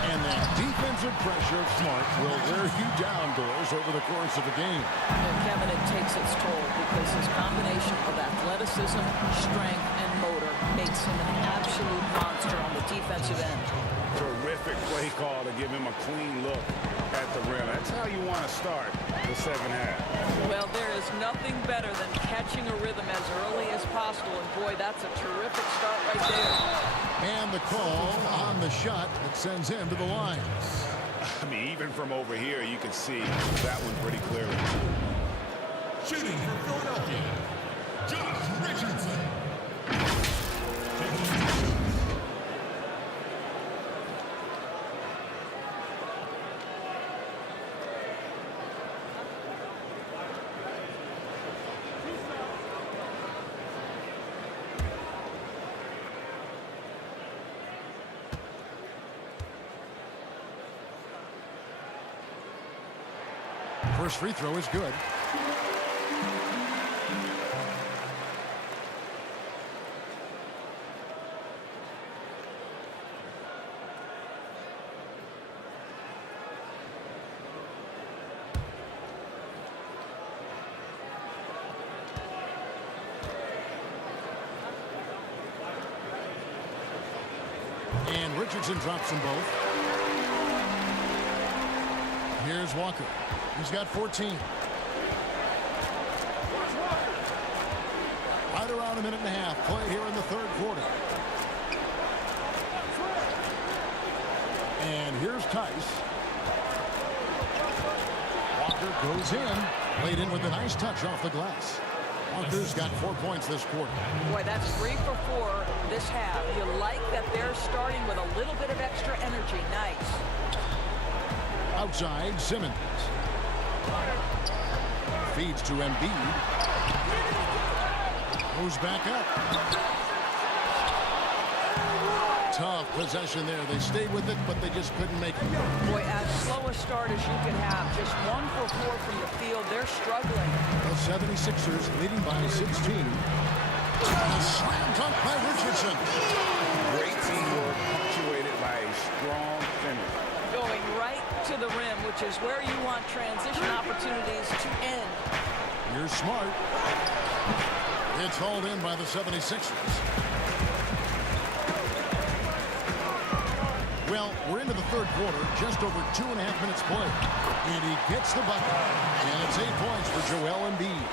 And that defensive pressure of Smart will wear you down, boys, over the course of the game. And Kevin, it takes its toll because his combination of athleticism, strength, and motor makes him an absolute monster on the defensive end. Terrific play call to give him a clean look at the rim. That's how you want to start the second half. Well, there is nothing better than catching a rhythm as early as possible, and boy, that's a terrific start right there. And the call on the shot that sends him to the line. I mean, even from over here, you can see that one pretty clearly. Shooting for Philadelphia, Josh Richardson. First free throw is good. And Richardson drops them both. Here's Walker. He's got 14. Right around a minute and a half play here in the third quarter. And here's Tice. Walker goes in. Played in with a nice touch off the glass. Walker's got 4 points this quarter. Boy, that's 3 for 4 this half. You like that they're starting with a little bit of extra energy. Nice. Outside, Simmons. Feeds to Embiid. Moves back up. Tough possession there. They stayed with it, but they just couldn't make it. Boy, as slow a start as you can have. Just 1 for 4 from the field. They're struggling. The 76ers leading by 16. A slam dunk by Richardson. Great teamwork punctuated by a strong finish. Going right to the rim, which is where you want transition opportunities to end. Here's Smart. It's hauled in by the 76ers. Well, we're into the third quarter, just over 2.5 minutes played. And he gets the bucket. And it's 8 points for Joel Embiid.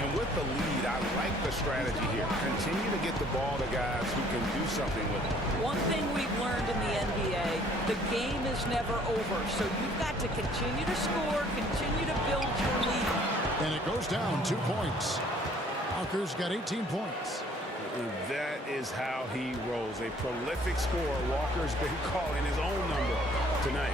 And with the lead, I like the strategy here. Continue to get the ball to guys who can do something with it. One thing we've learned in the NBA, the game is never over. So you've got to continue to score, continue to build your lead. And it goes down 2 points. Walker's got 18 points. That is how he rolls. A prolific scorer. Walker's been calling his own number tonight.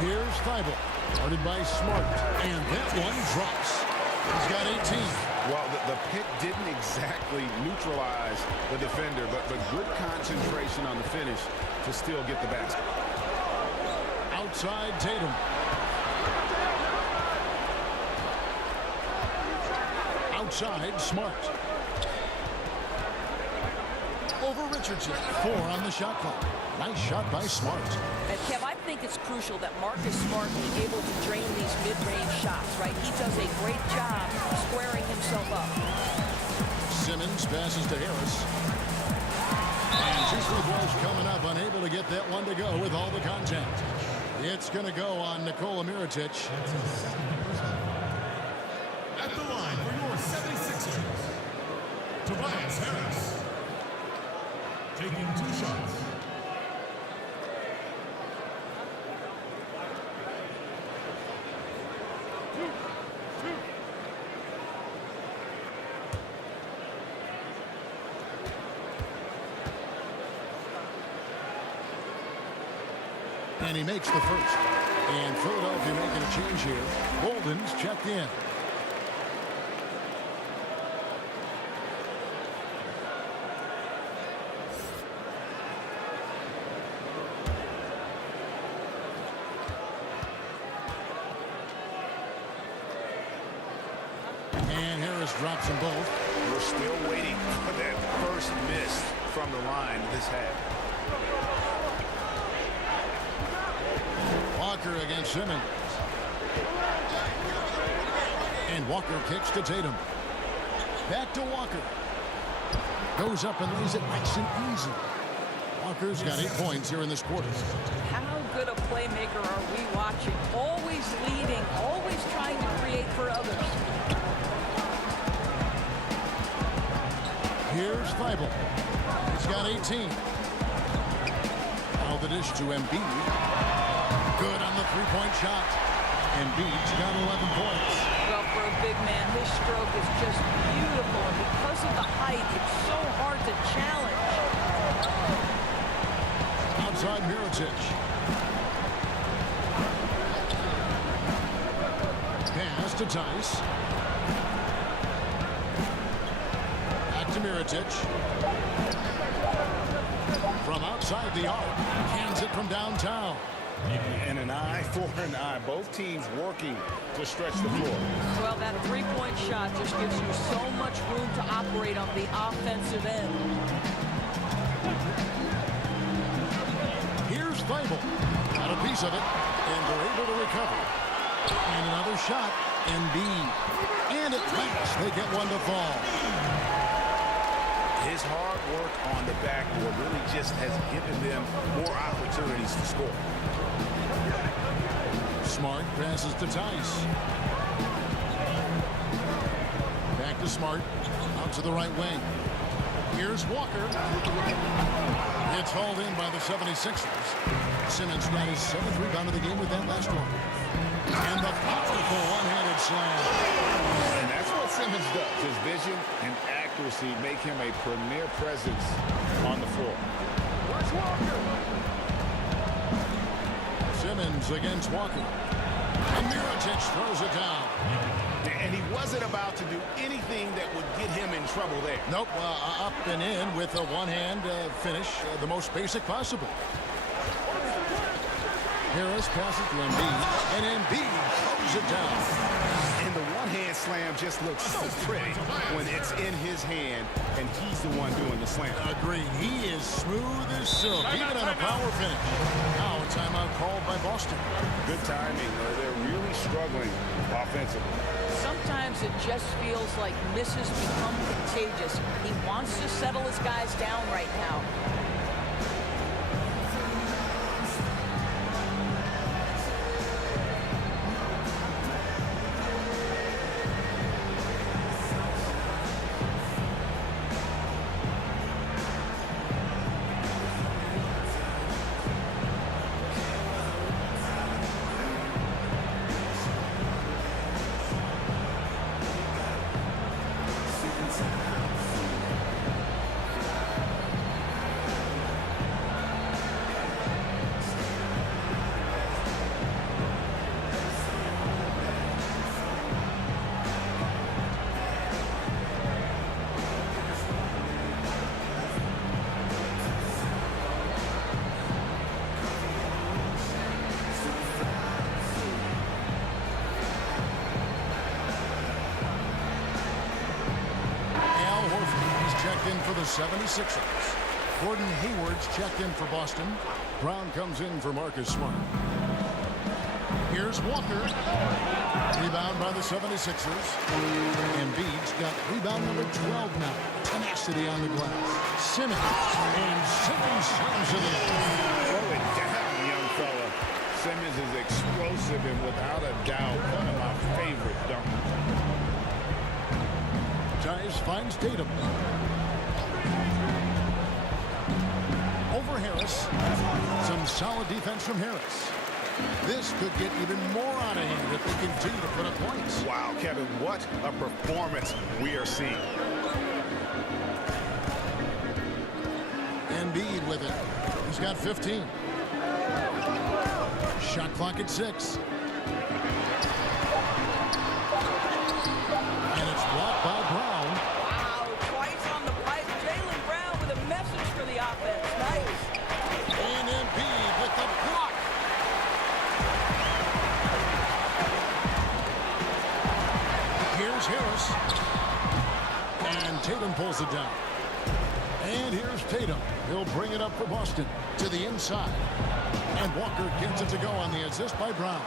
Here's Thibault, guarded by Smart, and that one drops. He's got 18. Well, the pick didn't exactly neutralize the defender, but good concentration on the finish to still get the basket. Outside Tatum. Outside Smart. Over Richardson. 4 on the shot clock. Nice shot by Smart. And Kev, I think it's crucial that Marcus Smart be able to drain these mid-range shots, right? He does a great job squaring himself up. Simmons passes to Harris. And 2 free throws coming up, unable to get that one to go with all the contact. It's going to go on Nikola Mirotic. At the line for your 76ers, Tobias Harris. Taking 2 shots. And he makes the first. And Philadelphia making a change here. Bolden's checked in. And Harris drops them both. We're still waiting for that first miss from the line this half. Walker against Simmons. And Walker kicks to Tatum. Back to Walker. Goes up and lays it nice and easy. Walker's got 8 points here in this quarter. How good a playmaker are we watching? Always leading, always trying to create for others. Here's Thibault. He's got 18. Now the dish to Embiid. Good on the 3-point shot. Embiid's got 11 points. Well, for a big man, his stroke is just beautiful. And because of the height, it's so hard to challenge. Outside Mirotic. Pass to Tice. Back to Mirotic. From outside the arc. Cans it from downtown. And an eye for an eye. Both teams working to stretch the floor. Well, that 3-point shot just gives you so much room to operate on the offensive end. Here's Thibault. Got a piece of it, and they're able to recover. And another shot, Embiid. And at last, they get one to fall. His hard work on the backboard really just has given them more opportunities to score. Smart passes to Tice. Back to Smart. Out to the right wing. Here's Walker. It's hauled in by the 76ers. Simmons got his 7th rebound of the game with that last one. And the powerful one-handed slam. And that's what Simmons does. His vision and accuracy make him a premier presence on the floor. Watch Walker. Simmons against Walker. And Mirotic throws it down. And he wasn't about to do anything that would get him in trouble there. Nope, up and in with a one-hand finish, the most basic possible. Harris passes to Embiid, and Embiid throws it down. And the one-hand slam just looks so pretty when it's in his hand, and he's the one doing the slam. Agreed. He is smooth as silk, even on a power finish. Now a timeout called by Boston. Good timing. They're really struggling offensively. Sometimes it just feels like misses become contagious. He wants to settle his guys down right now. In for the 76ers. Gordon Hayward's checked in for Boston. Brown comes in for Marcus Smart. Here's Walker. Rebound by the 76ers. Embiid's got rebound number 12 now. Tenacity on the glass. Simmons. And Simmons slams it in. Throw it down, young fella. Simmons is explosive and without a doubt one of my favorite dunkers. Tice finds Tatum. Over Harris. Some solid defense from Harris. This could get even more out of hand if they continue to put up points. Wow, Kevin, what a performance we are seeing. Embiid with it. He's got 15. Shot clock at 6. And it's blocked by Brown. Wow, twice on the pipe. Jaylen Brown with a message for the offense. Nice. And Embiid with the block. Here's Harris. And Tatum pulls it down. And here's Tatum. He'll bring it up for Boston to the inside. And Walker gets it to go on the assist by Brown.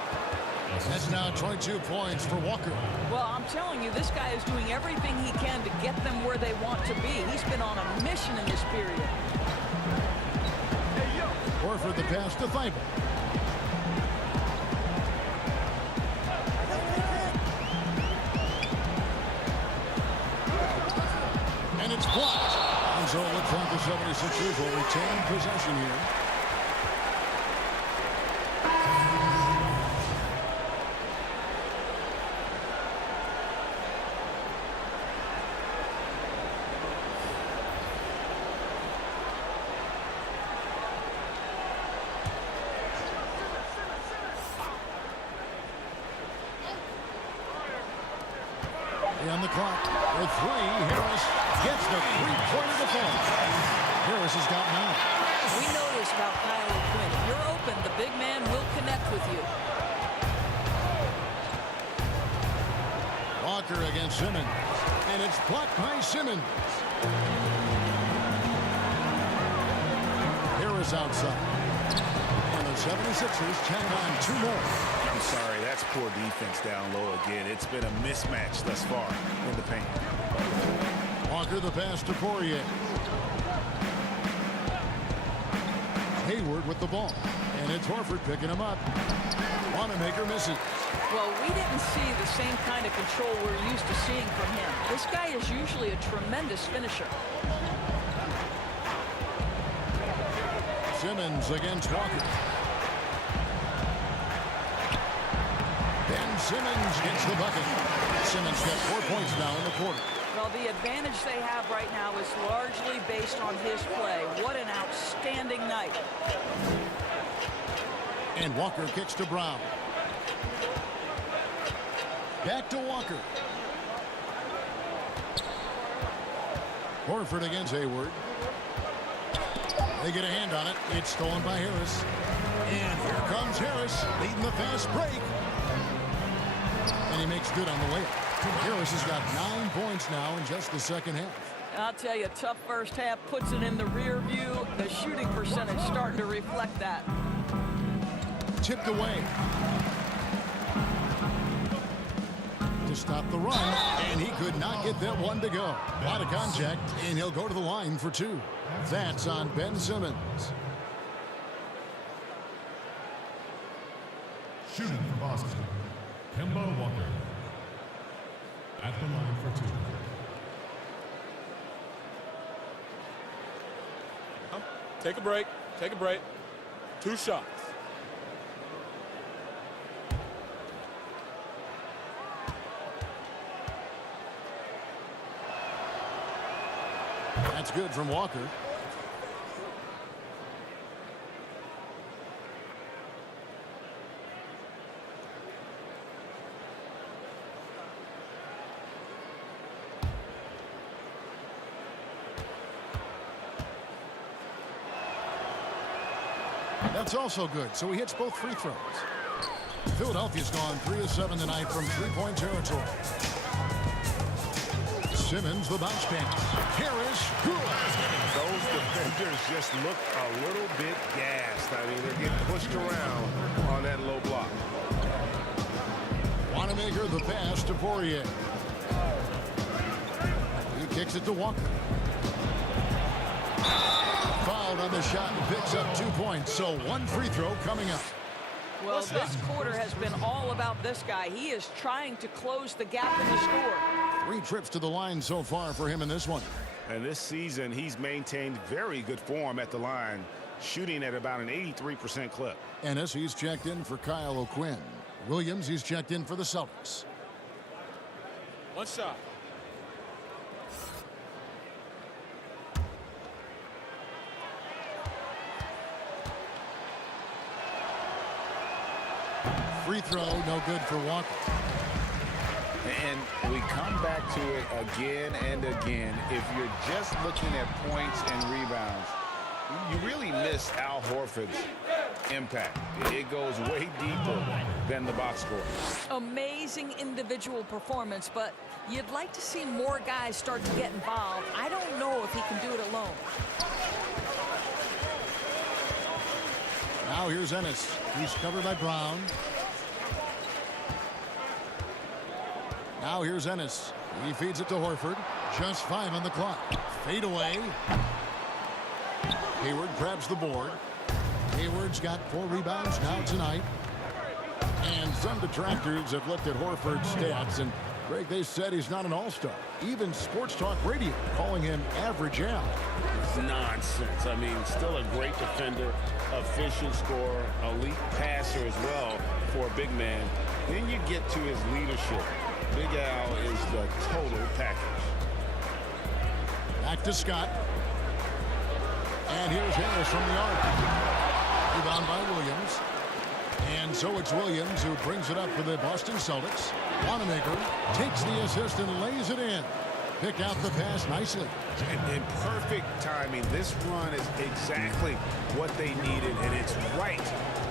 That's now 22 points for Walker. Well, I'm telling you, this guy is doing everything he can to get them where they want to be. He's been on a mission in this period. Horford the pass to Thibault. And it's blocked. And so it looks like the 76ers will retain possession here. On the clock with 3. Harris gets the three-pointer to fall. Harris has got 9. We know this about Kyle O'Quinn. If you're open, the big man will connect with you. Walker against Simmons. And it's blocked by Simmons. Harris outside. And the 76ers tag on 2 more. I'm sorry, that's poor defense down low again. It's been a mismatch thus far in the paint. Walker the pass to Poirier. Hayward with the ball. And it's Horford picking him up. Wanamaker misses. Well, we didn't see the same kind of control we're used to seeing from him. This guy is usually a tremendous finisher. Simmons against Walker. Ben Simmons gets the bucket. Simmons got 4 points now in the quarter. Well, the advantage they have right now is largely based on his play. What an outstanding night. And Walker kicks to Brown. Back to Walker. Horford against Hayward. They get a hand on it. It's stolen by Harris. And here comes Harris leading the fast break. And he makes good on the way. Harris has got 9 points now in just the second half. I'll tell you, tough first half, puts it in the rear view. The shooting percentage starting to reflect that. Tipped away. To stop the run, and he could not get that one to go. A lot of contact, and he'll go to the line for 2. That's on Ben Simmons. Shooting for Boston, Kemba Walker. At the line for 2. Take a break. Take a break. 2 shots. That's good from Walker. That's also good, so he hits both free throws. Philadelphia's gone 3 of 7 tonight from three-point territory. Simmons, the bounce pass. Harris, good. Those defenders just look a little bit gassed. I mean, they're getting pushed around on that low block. Wanamaker, the pass to Poirier. He kicks it to Walker. Fouled on the shot and picks up 2 points, so 1 free throw coming up. Well, this quarter has been all about this guy. He is trying to close the gap in the score. 3 trips to the line so far for him in this one. And this season, he's maintained very good form at the line, shooting at about an 83% clip. Ennis, he's checked in for Kyle O'Quinn. Williams, he's checked in for the Celtics. 1 shot. Free throw, no good for Walker. And we come back to it again and again. If you're just looking at points and rebounds, you really miss Al Horford's impact. It goes way deeper than the box score. Amazing individual performance, but you'd like to see more guys start to get involved. I don't know if he can do it alone. Now here's Ennis. He's covered by Brown. Now here's Ennis. He feeds it to Horford. Just 5 on the clock. Fade away. Hayward grabs the board. Hayward's got 4 rebounds now tonight. And some detractors have looked at Horford's stats, and Greg, they said he's not an all-star. Even Sports Talk Radio calling him average Al. It's nonsense. I mean, still a great defender, efficient scorer, elite passer as well for a big man. Then you get to his leadership. Big Al is the total package. Back to Scott. And here's Harris from the arc. Rebound by Williams. And so it's Williams who brings it up for the Boston Celtics. Wanamaker takes the assist and lays it in. Pick out the pass nicely. In perfect timing. This run is exactly what they needed, and it's right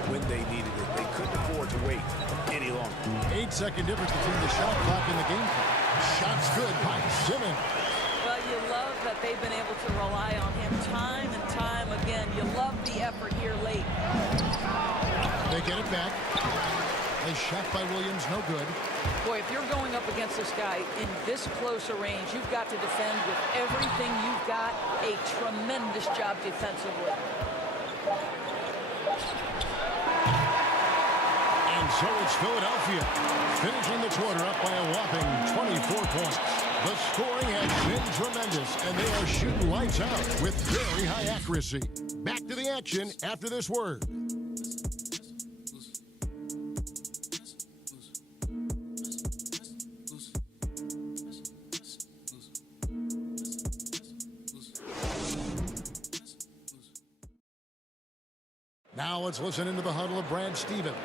when they needed it. They couldn't afford to wait any longer. 8-second difference between the shot clock and the game clock. Shots good by Simmons. Well, you love that they've been able to rely on him time and time again. You love the effort here late. They get it back. A shot by Williams, no good. Boy, if you're going up against this guy in this close a range, you've got to defend with everything you've got. A tremendous job defensively. And so it's Philadelphia, finishing the quarter up by a whopping 24 points. The scoring has been tremendous, and they are shooting lights out with very high accuracy. Back to the action after this word. Now let's listen into the huddle of Brad Stevens.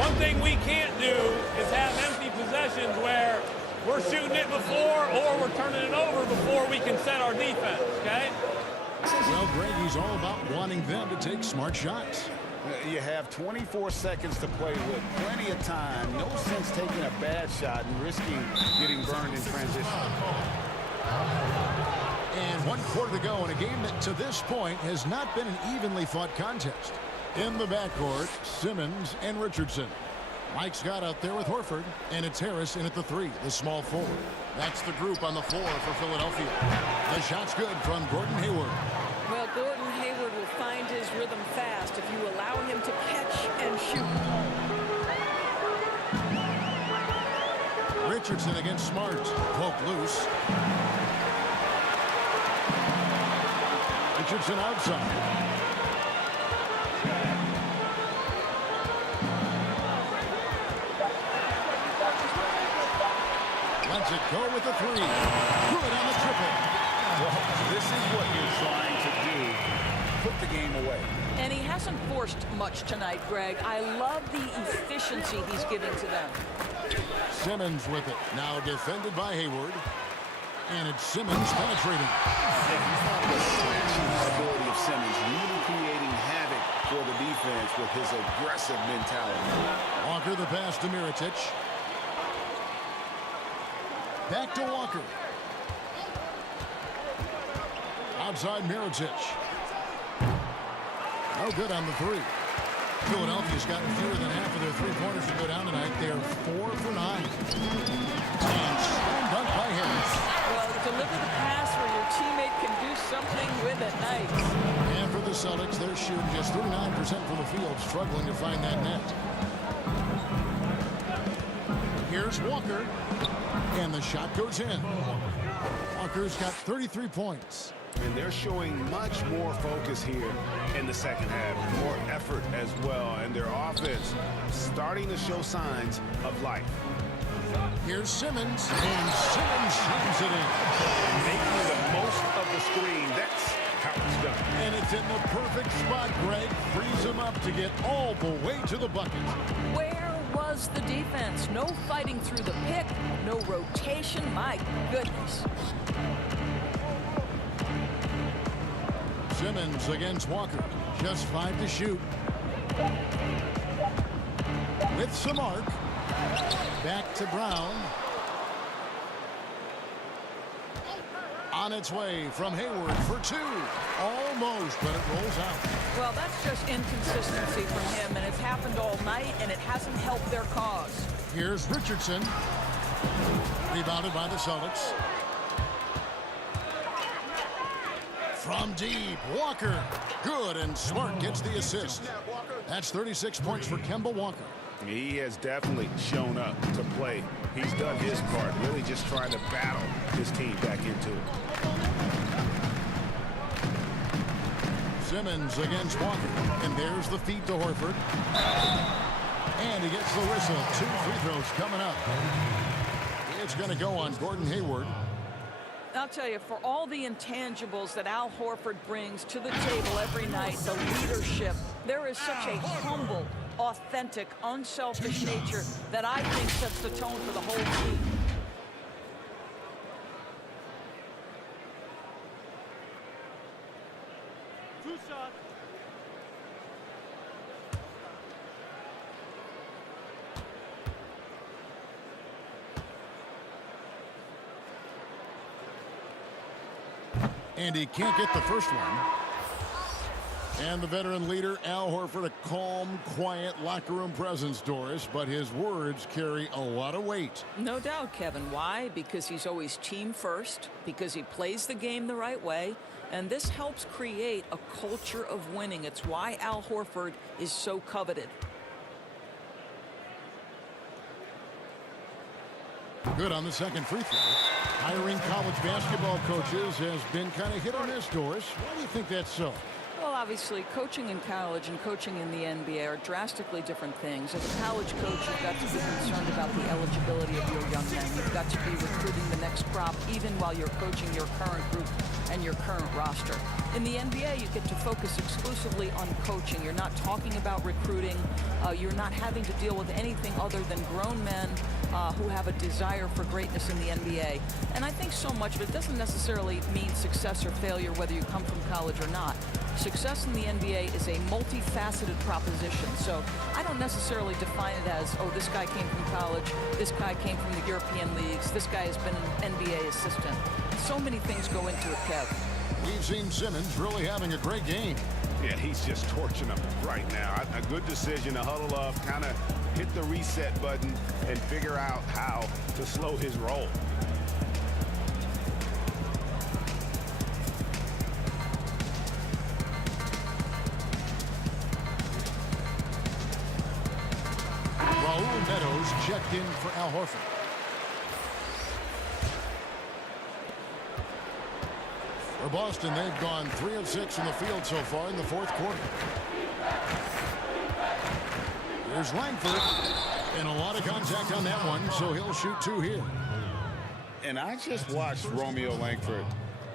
One thing we can't do is have empty possessions where we're shooting it before or we're turning it over before we can set our defense, okay? Well, Greg, he's all about wanting them to take smart shots. You have 24 seconds to play with, plenty of time. No sense taking a bad shot and risking getting burned in transition. And 1 quarter to go in a game that to this point has not been an evenly fought contest. In the backcourt, Simmons and Richardson. Mike's got out there with Horford, and it's Harris in at the 3, the small forward. That's the group on the floor for Philadelphia. The shot's good from Gordon Hayward. Well, Gordon Hayward will find his rhythm fast if you allow him to catch and shoot. Richardson against Smart. Poke loose. Richardson outside. Lets it go with the 3. Good on the triple. Well, this is what you're trying to do. Put the game away. And he hasn't forced much tonight, Greg. I love the efficiency he's giving to them. Simmons with it. Now defended by Hayward. And it's Simmons penetrating. The slashing ability of Simmons, really creating havoc for the defense with his aggressive mentality. Walker the pass to Mirotic. Back to Walker. Outside Mirotic. No good on the 3. Philadelphia's gotten fewer than half of their three-pointers to go down tonight. They're 4 for 9. And slam dunk by Harris. Well, deliver the pass where your teammate can do something with it. Nice. And for the Celtics, they're shooting just 39% from the field, struggling to find that net. Here's Walker. And the shot goes in. Walker's got 33 points. And they're showing much more focus here in the second half. More effort as well. And their offense starting to show signs of life. Here's Simmons. And Simmons slams it in. Making the most of the screen. That's how it's done. And it's in the perfect spot. Greg frees him up to get all the way to the bucket. Where was the defense? No fighting through the pick, no rotation. My goodness. Simmons against Walker. Just 5 to shoot. With some arc. Back to Brown. On its way from Hayward for 2. Almost, but it rolls out. Well, that's just inconsistency from him, and it's happened all night, and it hasn't helped their cause. Here's Richardson. Rebounded by the Celtics. From deep, Walker. Good, and Smart gets the assist. That's 36 points for Kemba Walker. He has definitely shown up to play. He's done his part, really just trying to battle his team back into it. Simmons against Walker. And there's the feed to Horford. And he gets the whistle. 2 free throws coming up. It's going to go on Gordon Hayward. I'll tell you, for all the intangibles that Al Horford brings to the table every night, the leadership, there is such a humble, authentic, unselfish nature that I think sets the tone for the whole team. Two shots. And he can't get the first one. And the veteran leader, Al Horford, a calm, quiet locker room presence, Doris, but his words carry a lot of weight. No doubt, Kevin. Why? Because he's always team first, because he plays the game the right way, and this helps create a culture of winning. It's why Al Horford is so coveted. Good on the second free throw. Hiring college basketball coaches has been kind of hit or miss, Doris. Why do you think that's so? Well, obviously, coaching in college and coaching in the NBA are drastically different things. As a college coach, you've got to be concerned about the eligibility of your young men. You've got to be recruiting the next crop, even while you're coaching your current group and your current roster. In the NBA, you get to focus exclusively on coaching. You're not talking about recruiting. You're not having to deal with anything other than grown men who have a desire for greatness in the NBA. And I think so much of it doesn't necessarily mean success or failure, whether you come from college or not. Success in the NBA is a multifaceted proposition. So I don't necessarily define it as, oh, this guy came from college, this guy came from the European leagues, this guy has been an NBA assistant. So many things go into it, Kev. We've seen Simmons really having a great game. Yeah, he's just torching them right now. A good decision to huddle up, kind of hit the reset button, and figure out how to slow his roll. Raul Meadows checked in for Al Horford. For Boston, they've gone 3 of 6 in the field so far in the fourth quarter. Here's Langford, and a lot of contact on that one, so he'll shoot 2 here. And I just watched Romeo Langford,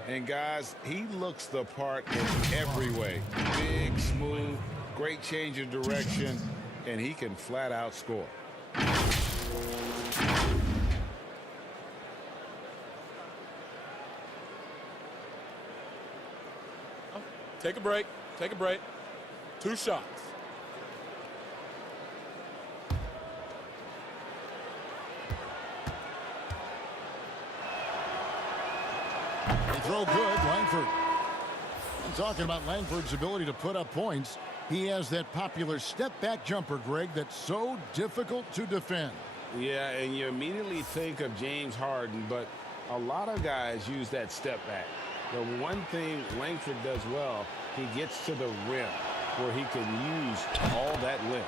and guys, he looks the part in every way. Big, smooth, great change of direction, and he can flat out score. Take a break. Take a break. 2 shots. They throw good, Langford. I'm talking about Langford's ability to put up points. He has that popular step-back jumper, Greg, that's so difficult to defend. Yeah, and you immediately think of James Harden, but a lot of guys use that step back. The one thing Langford does well, he gets to the rim where he can use all that length.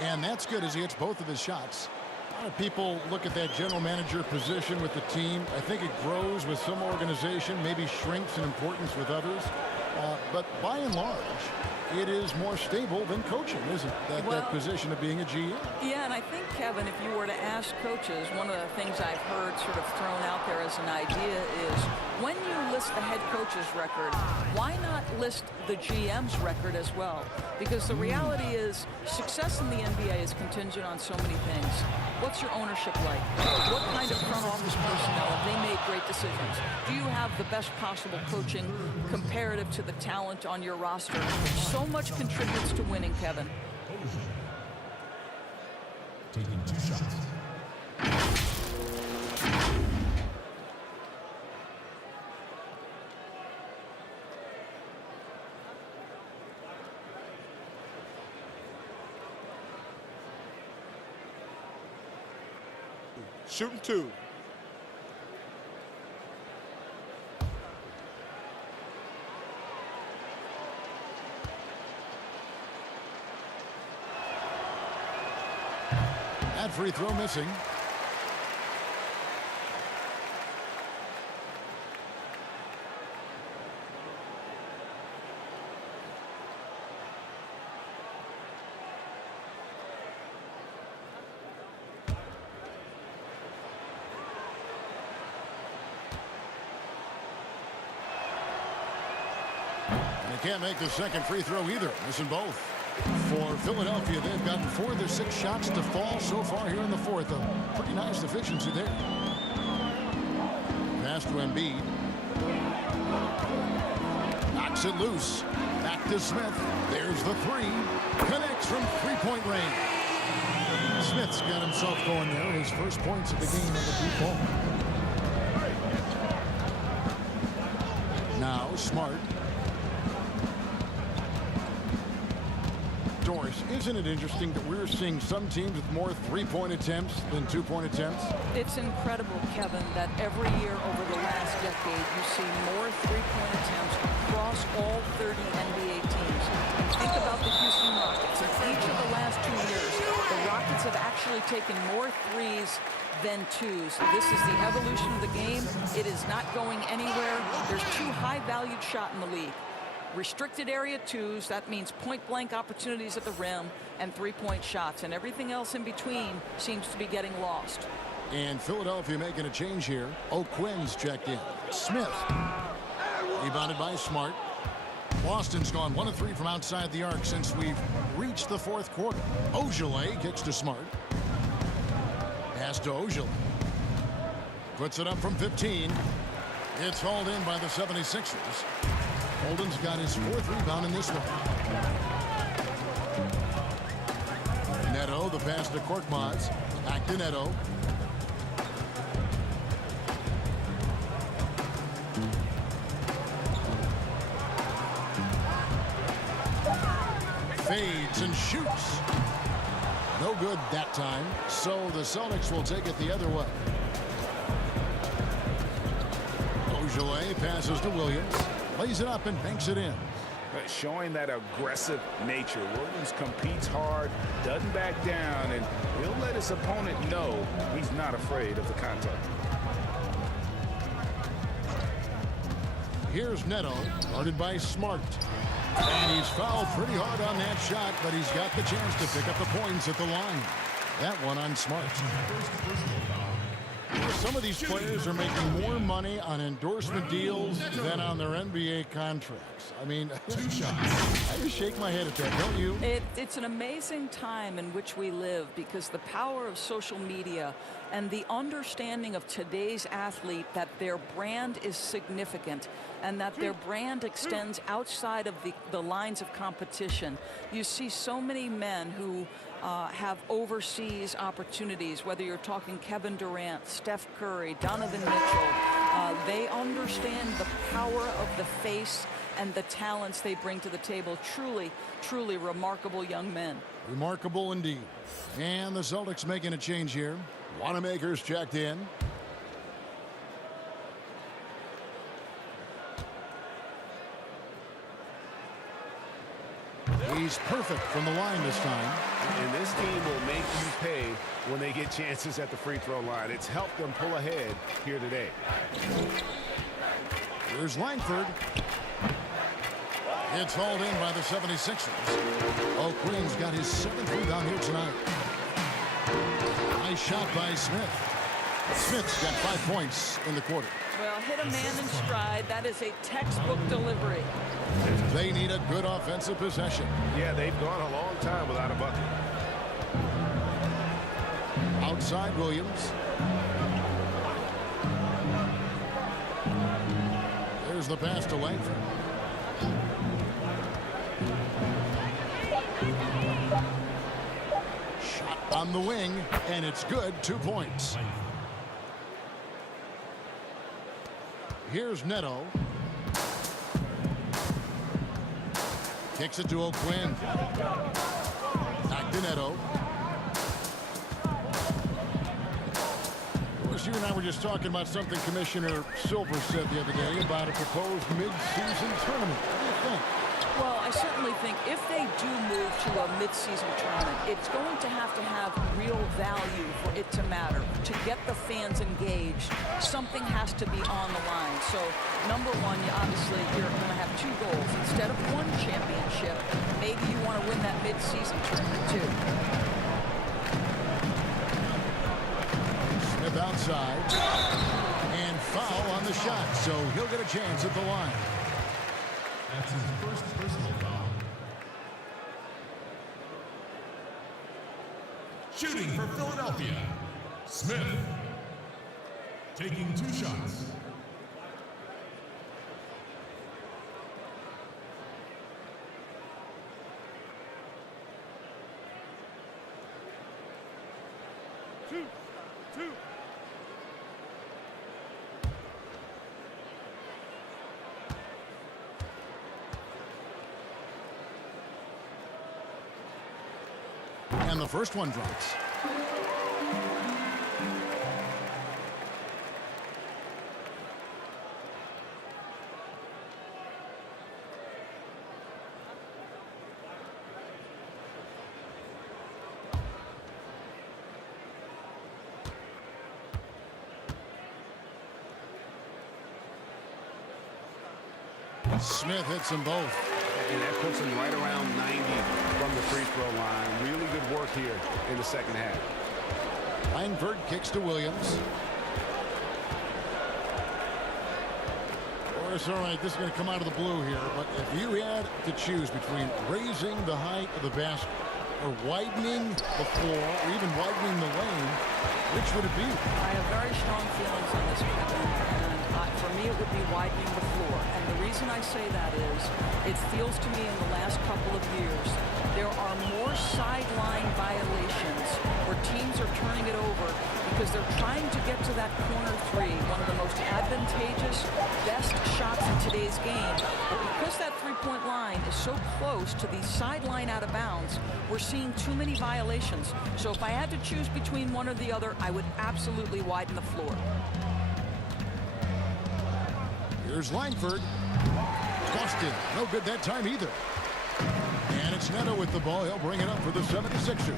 And that's good as he hits both of his shots. A lot of people look at that general manager position with the team. I think it grows with some organization, maybe shrinks in importance with others. But by and large, it is more stable than coaching, isn't it? That position of being a GM. Yeah, and I think, Kevin, if you were to ask coaches, one of the things I've heard sort of thrown out there as an idea is when you list the head coach's record, why not list the GM's record as well? Because the reality is success in the NBA is contingent on so many things. What's your ownership like? What kind of front office personnel? Have they made great decisions? Do you have the best possible coaching comparative to the talent on your roster? So much contributes to winning, Kevin. Taking 2 shots. Shooting 2. That free throw missing. They can't make the second free throw either, missing both. For Philadelphia, they've gotten 4 of their 6 shots to fall so far here in the fourth. A pretty nice efficiency there. Pass to Embiid. Knocks it loose. Back to Smith. There's the 3. Connects from 3-point range. Smith's got himself going there. His first points of the game on the deep ball. Now Smart. Doris, isn't it interesting that we're seeing some teams with more 3-point attempts than 2-point attempts? It's incredible, Kevin, that every year over the last decade you see more 3-point attempts across all 30 NBA teams. And think about the Houston Rockets. In each of the last 2 years, the Rockets have actually taken more threes than 2s. This is the evolution of the game. It is not going anywhere. There's 2 high-valued shots in the league. restricted area twos. That means point-blank opportunities at the rim and three-point shots. And everything else in between seems to be getting lost. And Philadelphia making a change here. O'Quinn's checked in. Smith. Rebounded by Smart. Boston's gone 1 of 3 from outside the arc since we've reached the fourth quarter. Ogilvy kicks to Smart. Pass to Ogilvy. Puts it up from 15. It's hauled in by the 76ers. Holden's got his 4th rebound in this one. Neto, the pass to Korkmaz. Back to Neto. Fades and shoots. No good that time. So the Celtics will take it the other way. Ogilvy passes to Williams. Lays it up and banks it in. Showing that aggressive nature. Williams competes hard, doesn't back down, and he'll let his opponent know he's not afraid of the contact. Here's Neto, guarded by Smart. And he's fouled pretty hard on that shot, but he's got the chance to pick up the points at the line. That one on Smart. Some of these players are making more money on endorsement deals than on their NBA contracts. I mean, I just shake my head at that, don't you? It's an amazing time in which we live because the power of social media and the understanding of today's athlete that their brand is significant and that their brand extends outside of the lines of competition. You see so many men who have overseas opportunities, whether you're talking Kevin Durant, Steph Curry, Donovan Mitchell. They understand the power of the face and the talents they bring to the table. Truly, truly remarkable young men. Remarkable indeed. And the Celtics making a change here. Wanamaker's checked in. He's perfect from the line this time. And this team will make you pay when they get chances at the free throw line. It's helped them pull ahead here today. Here's Langford. It's hauled in by the 76ers. O'Quinn's got his 7th rebound here tonight. Nice shot by Smith. Smith's got 5 points in the quarter. Well, hit a man in stride. That is a textbook delivery. They need a good offensive possession. Yeah, they've gone a long time without a bucket. Outside Williams. There's the pass to Langford. Shot on the wing, and it's good. 2 points. Here's Neto. Kicks it to O'Quinn. Back to Neto. Of course, you and I were just talking about something Commissioner Silver said the other day about a proposed mid-season tournament. What do you think? Well, I certainly think if they do move to a mid-season tournament, it's going to have real value for it to matter. To get the fans engaged, something has to be on the line. So, number one, obviously, you're going to have 2 goals. Instead of 1 championship, maybe you want to win that mid-season tournament, too. Smith outside. And foul on the shot, so he'll get a chance at the line. That's his first personal foul. Shooting for Philadelphia, Smith. Taking 2 shots. Two. And the first one drops. Smith hits them both. And that puts him right around 90 from the free throw line. Really good work here in the second half. Langford kicks to Williams. It's all right, this is going to come out of the blue here, but if you had to choose between raising the height of the basket or widening the floor or even widening the lane, which would it be? I have very strong feelings on this, Kevin, and for me it would be widening the floor. And the reason I say that is it feels to me in the last couple of years there are more sideline violations where teams are turning it over because they're trying to get to that corner three, one of the most advantageous, best shots in today's game. But because that three-point line is so close to the sideline out of bounds, we're seeing too many violations. So if I had to choose between one or the other, I would absolutely widen the floor. Here's Langford. Boston, no good that time either. And it's Neto with the ball. He'll bring it up for the 76ers.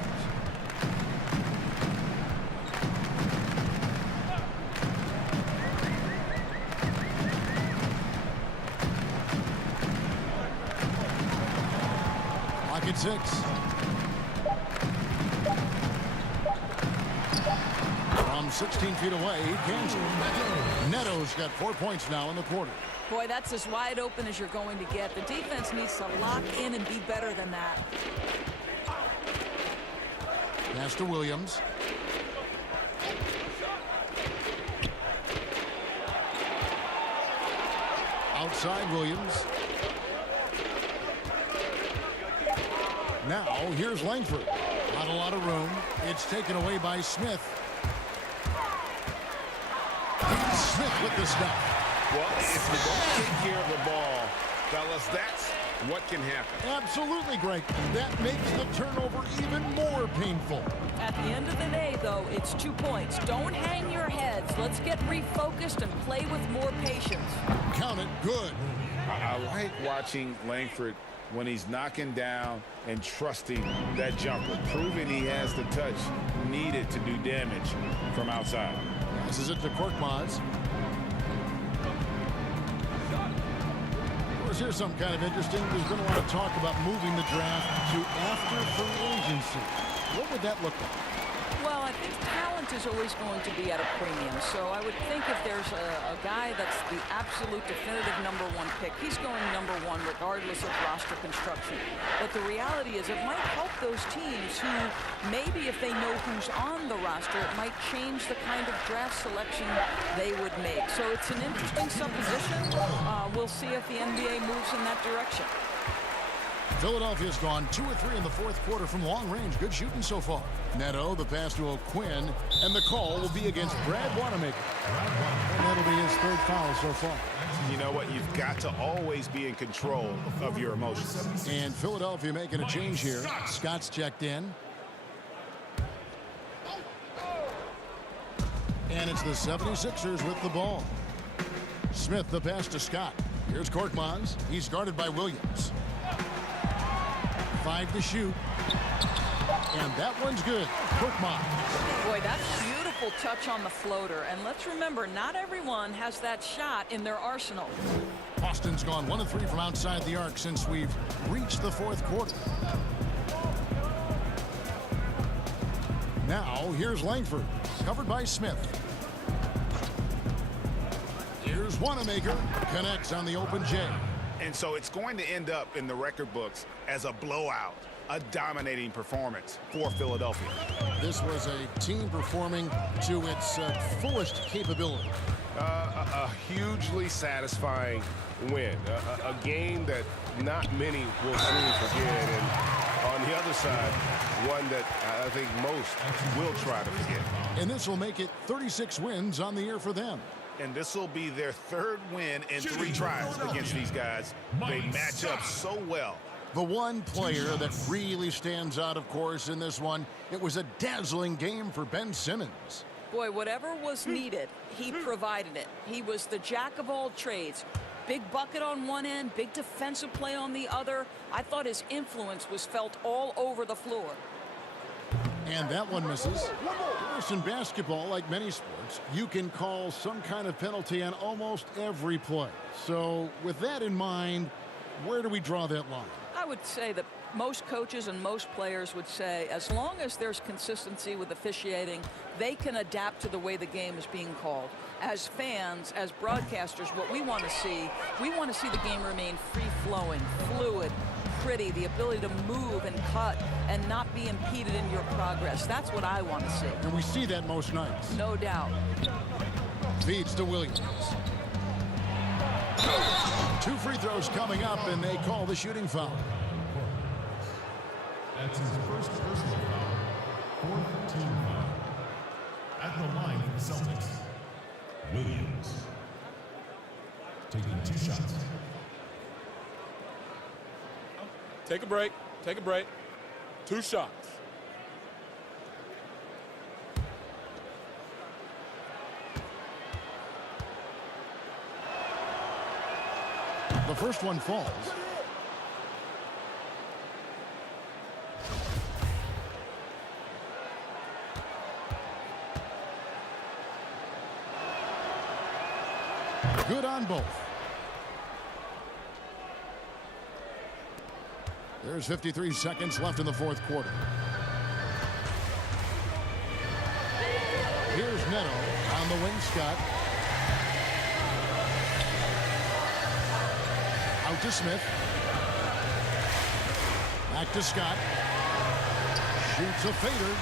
At 6. From 16 feet away, Kansas. Neto's got 4 points now in the quarter. Boy, that's as wide open as you're going to get. The defense needs to lock in and be better than that. Pass to Williams. Outside Williams. Now, here's Langford. Not a lot of room. It's taken away by Smith. Smith with the stuff. Well, if you don't take care of the ball, fellas, that's what can happen. Absolutely, Greg. That makes the turnover even more painful. At the end of the day, though, it's 2 points. Don't hang your heads. Let's get refocused and play with more patience. Count it. Good. I like watching Langford when he's knocking down and trusting that jumper, proving he has the touch needed to do damage from outside. Passes it to Korkmaz. Of course, here's something kind of interesting. There's been a lot of talk about moving the draft to after free agency. What would that look like? Well, I think talent is always going to be at a premium. So I would think if there's a guy that's the absolute definitive #1 pick, he's going #1 regardless of roster construction. But the reality is it might help those teams who maybe if they know who's on the roster, it might change the kind of draft selection they would make. So it's an interesting supposition. We'll see if the NBA moves in that direction. Philadelphia's gone 2 or 3 in the fourth quarter from long range. Good shooting so far. Neto, the pass to O'Quinn, and the call will be against Brad Wanamaker. And that'll be his 3rd foul so far. You know what? You've got to always be in control of your emotions. And Philadelphia making a change here. Scott's checked in. And it's the 76ers with the ball. Smith, the pass to Scott. Here's Korkmaz. He's guarded by Williams. 5 to shoot. And that one's good. Korkmaz. Boy, that's beautiful touch on the floater. And let's remember, not everyone has that shot in their arsenal. Boston's gone 1 of 3 from outside the arc since we've reached the fourth quarter. Now, here's Langford, covered by Smith. Here's Wanamaker, connects on the open J. And so it's going to end up in the record books as a blowout, a dominating performance for Philadelphia. This was a team performing to its fullest capability. A hugely satisfying win. A game that not many will truly forget. And on the other side, one that I think most will try to forget. And this will make it 36 wins on the year for them. And this will be their 3rd win in 3 tries against these guys. They match up so well. The one player that really stands out, of course, in this one, it was a dazzling game for Ben Simmons. Boy, whatever was needed, he provided it. He was the jack of all trades. Big bucket on one end, big defensive play on the other. I thought his influence was felt all over the floor. And that one misses. course, in basketball, like many sports, you can call some kind of penalty on almost every play. So with that in mind, where do we draw that line? I would say that most coaches and most players would say as long as there's consistency with officiating, they can adapt to the way the game is being called. As fans, as broadcasters, what we want to see the game remain free-flowing, fluid, pretty, the ability to move and cut and not be impeded in your progress. That's what I want to see. And we see that most nights. No doubt. Feeds to Williams. 2 free throws coming up, and they call the shooting foul. That's his first personal foul, 4th team foul. At the line for the Celtics, Williams. Taking 2 shots. Take a break. Take a break. 2 shots. The first one falls. Good on both. There's 53 seconds left in the 4th quarter. Here's Neto on the wing. Scott. Out to Smith. Back to Scott. Shoots a fader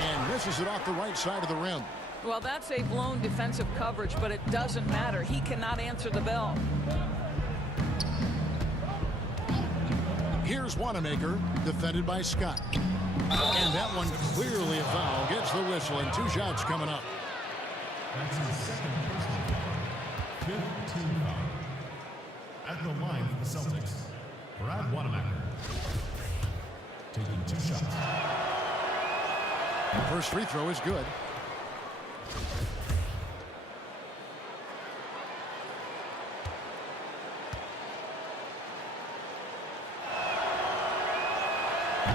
and misses it off the right side of the rim. Well, that's a blown defensive coverage, but it doesn't matter. He cannot answer the bell. Here's Wanamaker, defended by Scott. And that one clearly a foul. Gets the whistle, and 2 shots coming up. That's his second personal foul, 5th team foul. At the line for the Celtics, Brad Wanamaker. Taking 2 shots. The first free throw is good.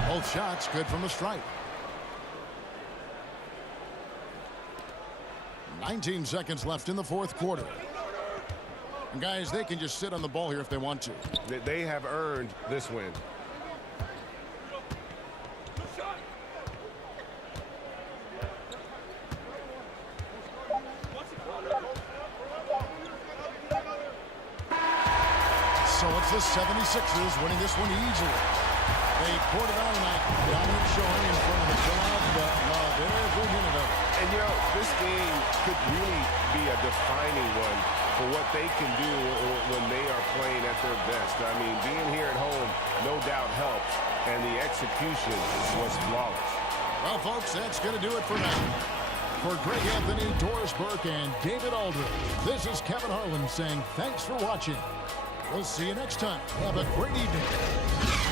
Both shots good from the stripe. 19 seconds left in the 4th quarter. And guys, they can just sit on the ball here if they want to. They have earned this win. So it's the 76ers winning this one easily. They poured it on tonight. Dominant showing in front of the crowd, but loved every minute of it. And, you know, this game could really be a defining one for what they can do when they are playing at their best. I mean, being here at home no doubt helps, and the execution was flawless. Well, folks, that's going to do it for now. For Greg Anthony, Doris Burke, and David Aldridge, this is Kevin Harlan saying thanks for watching. We'll see you next time. Have a great evening.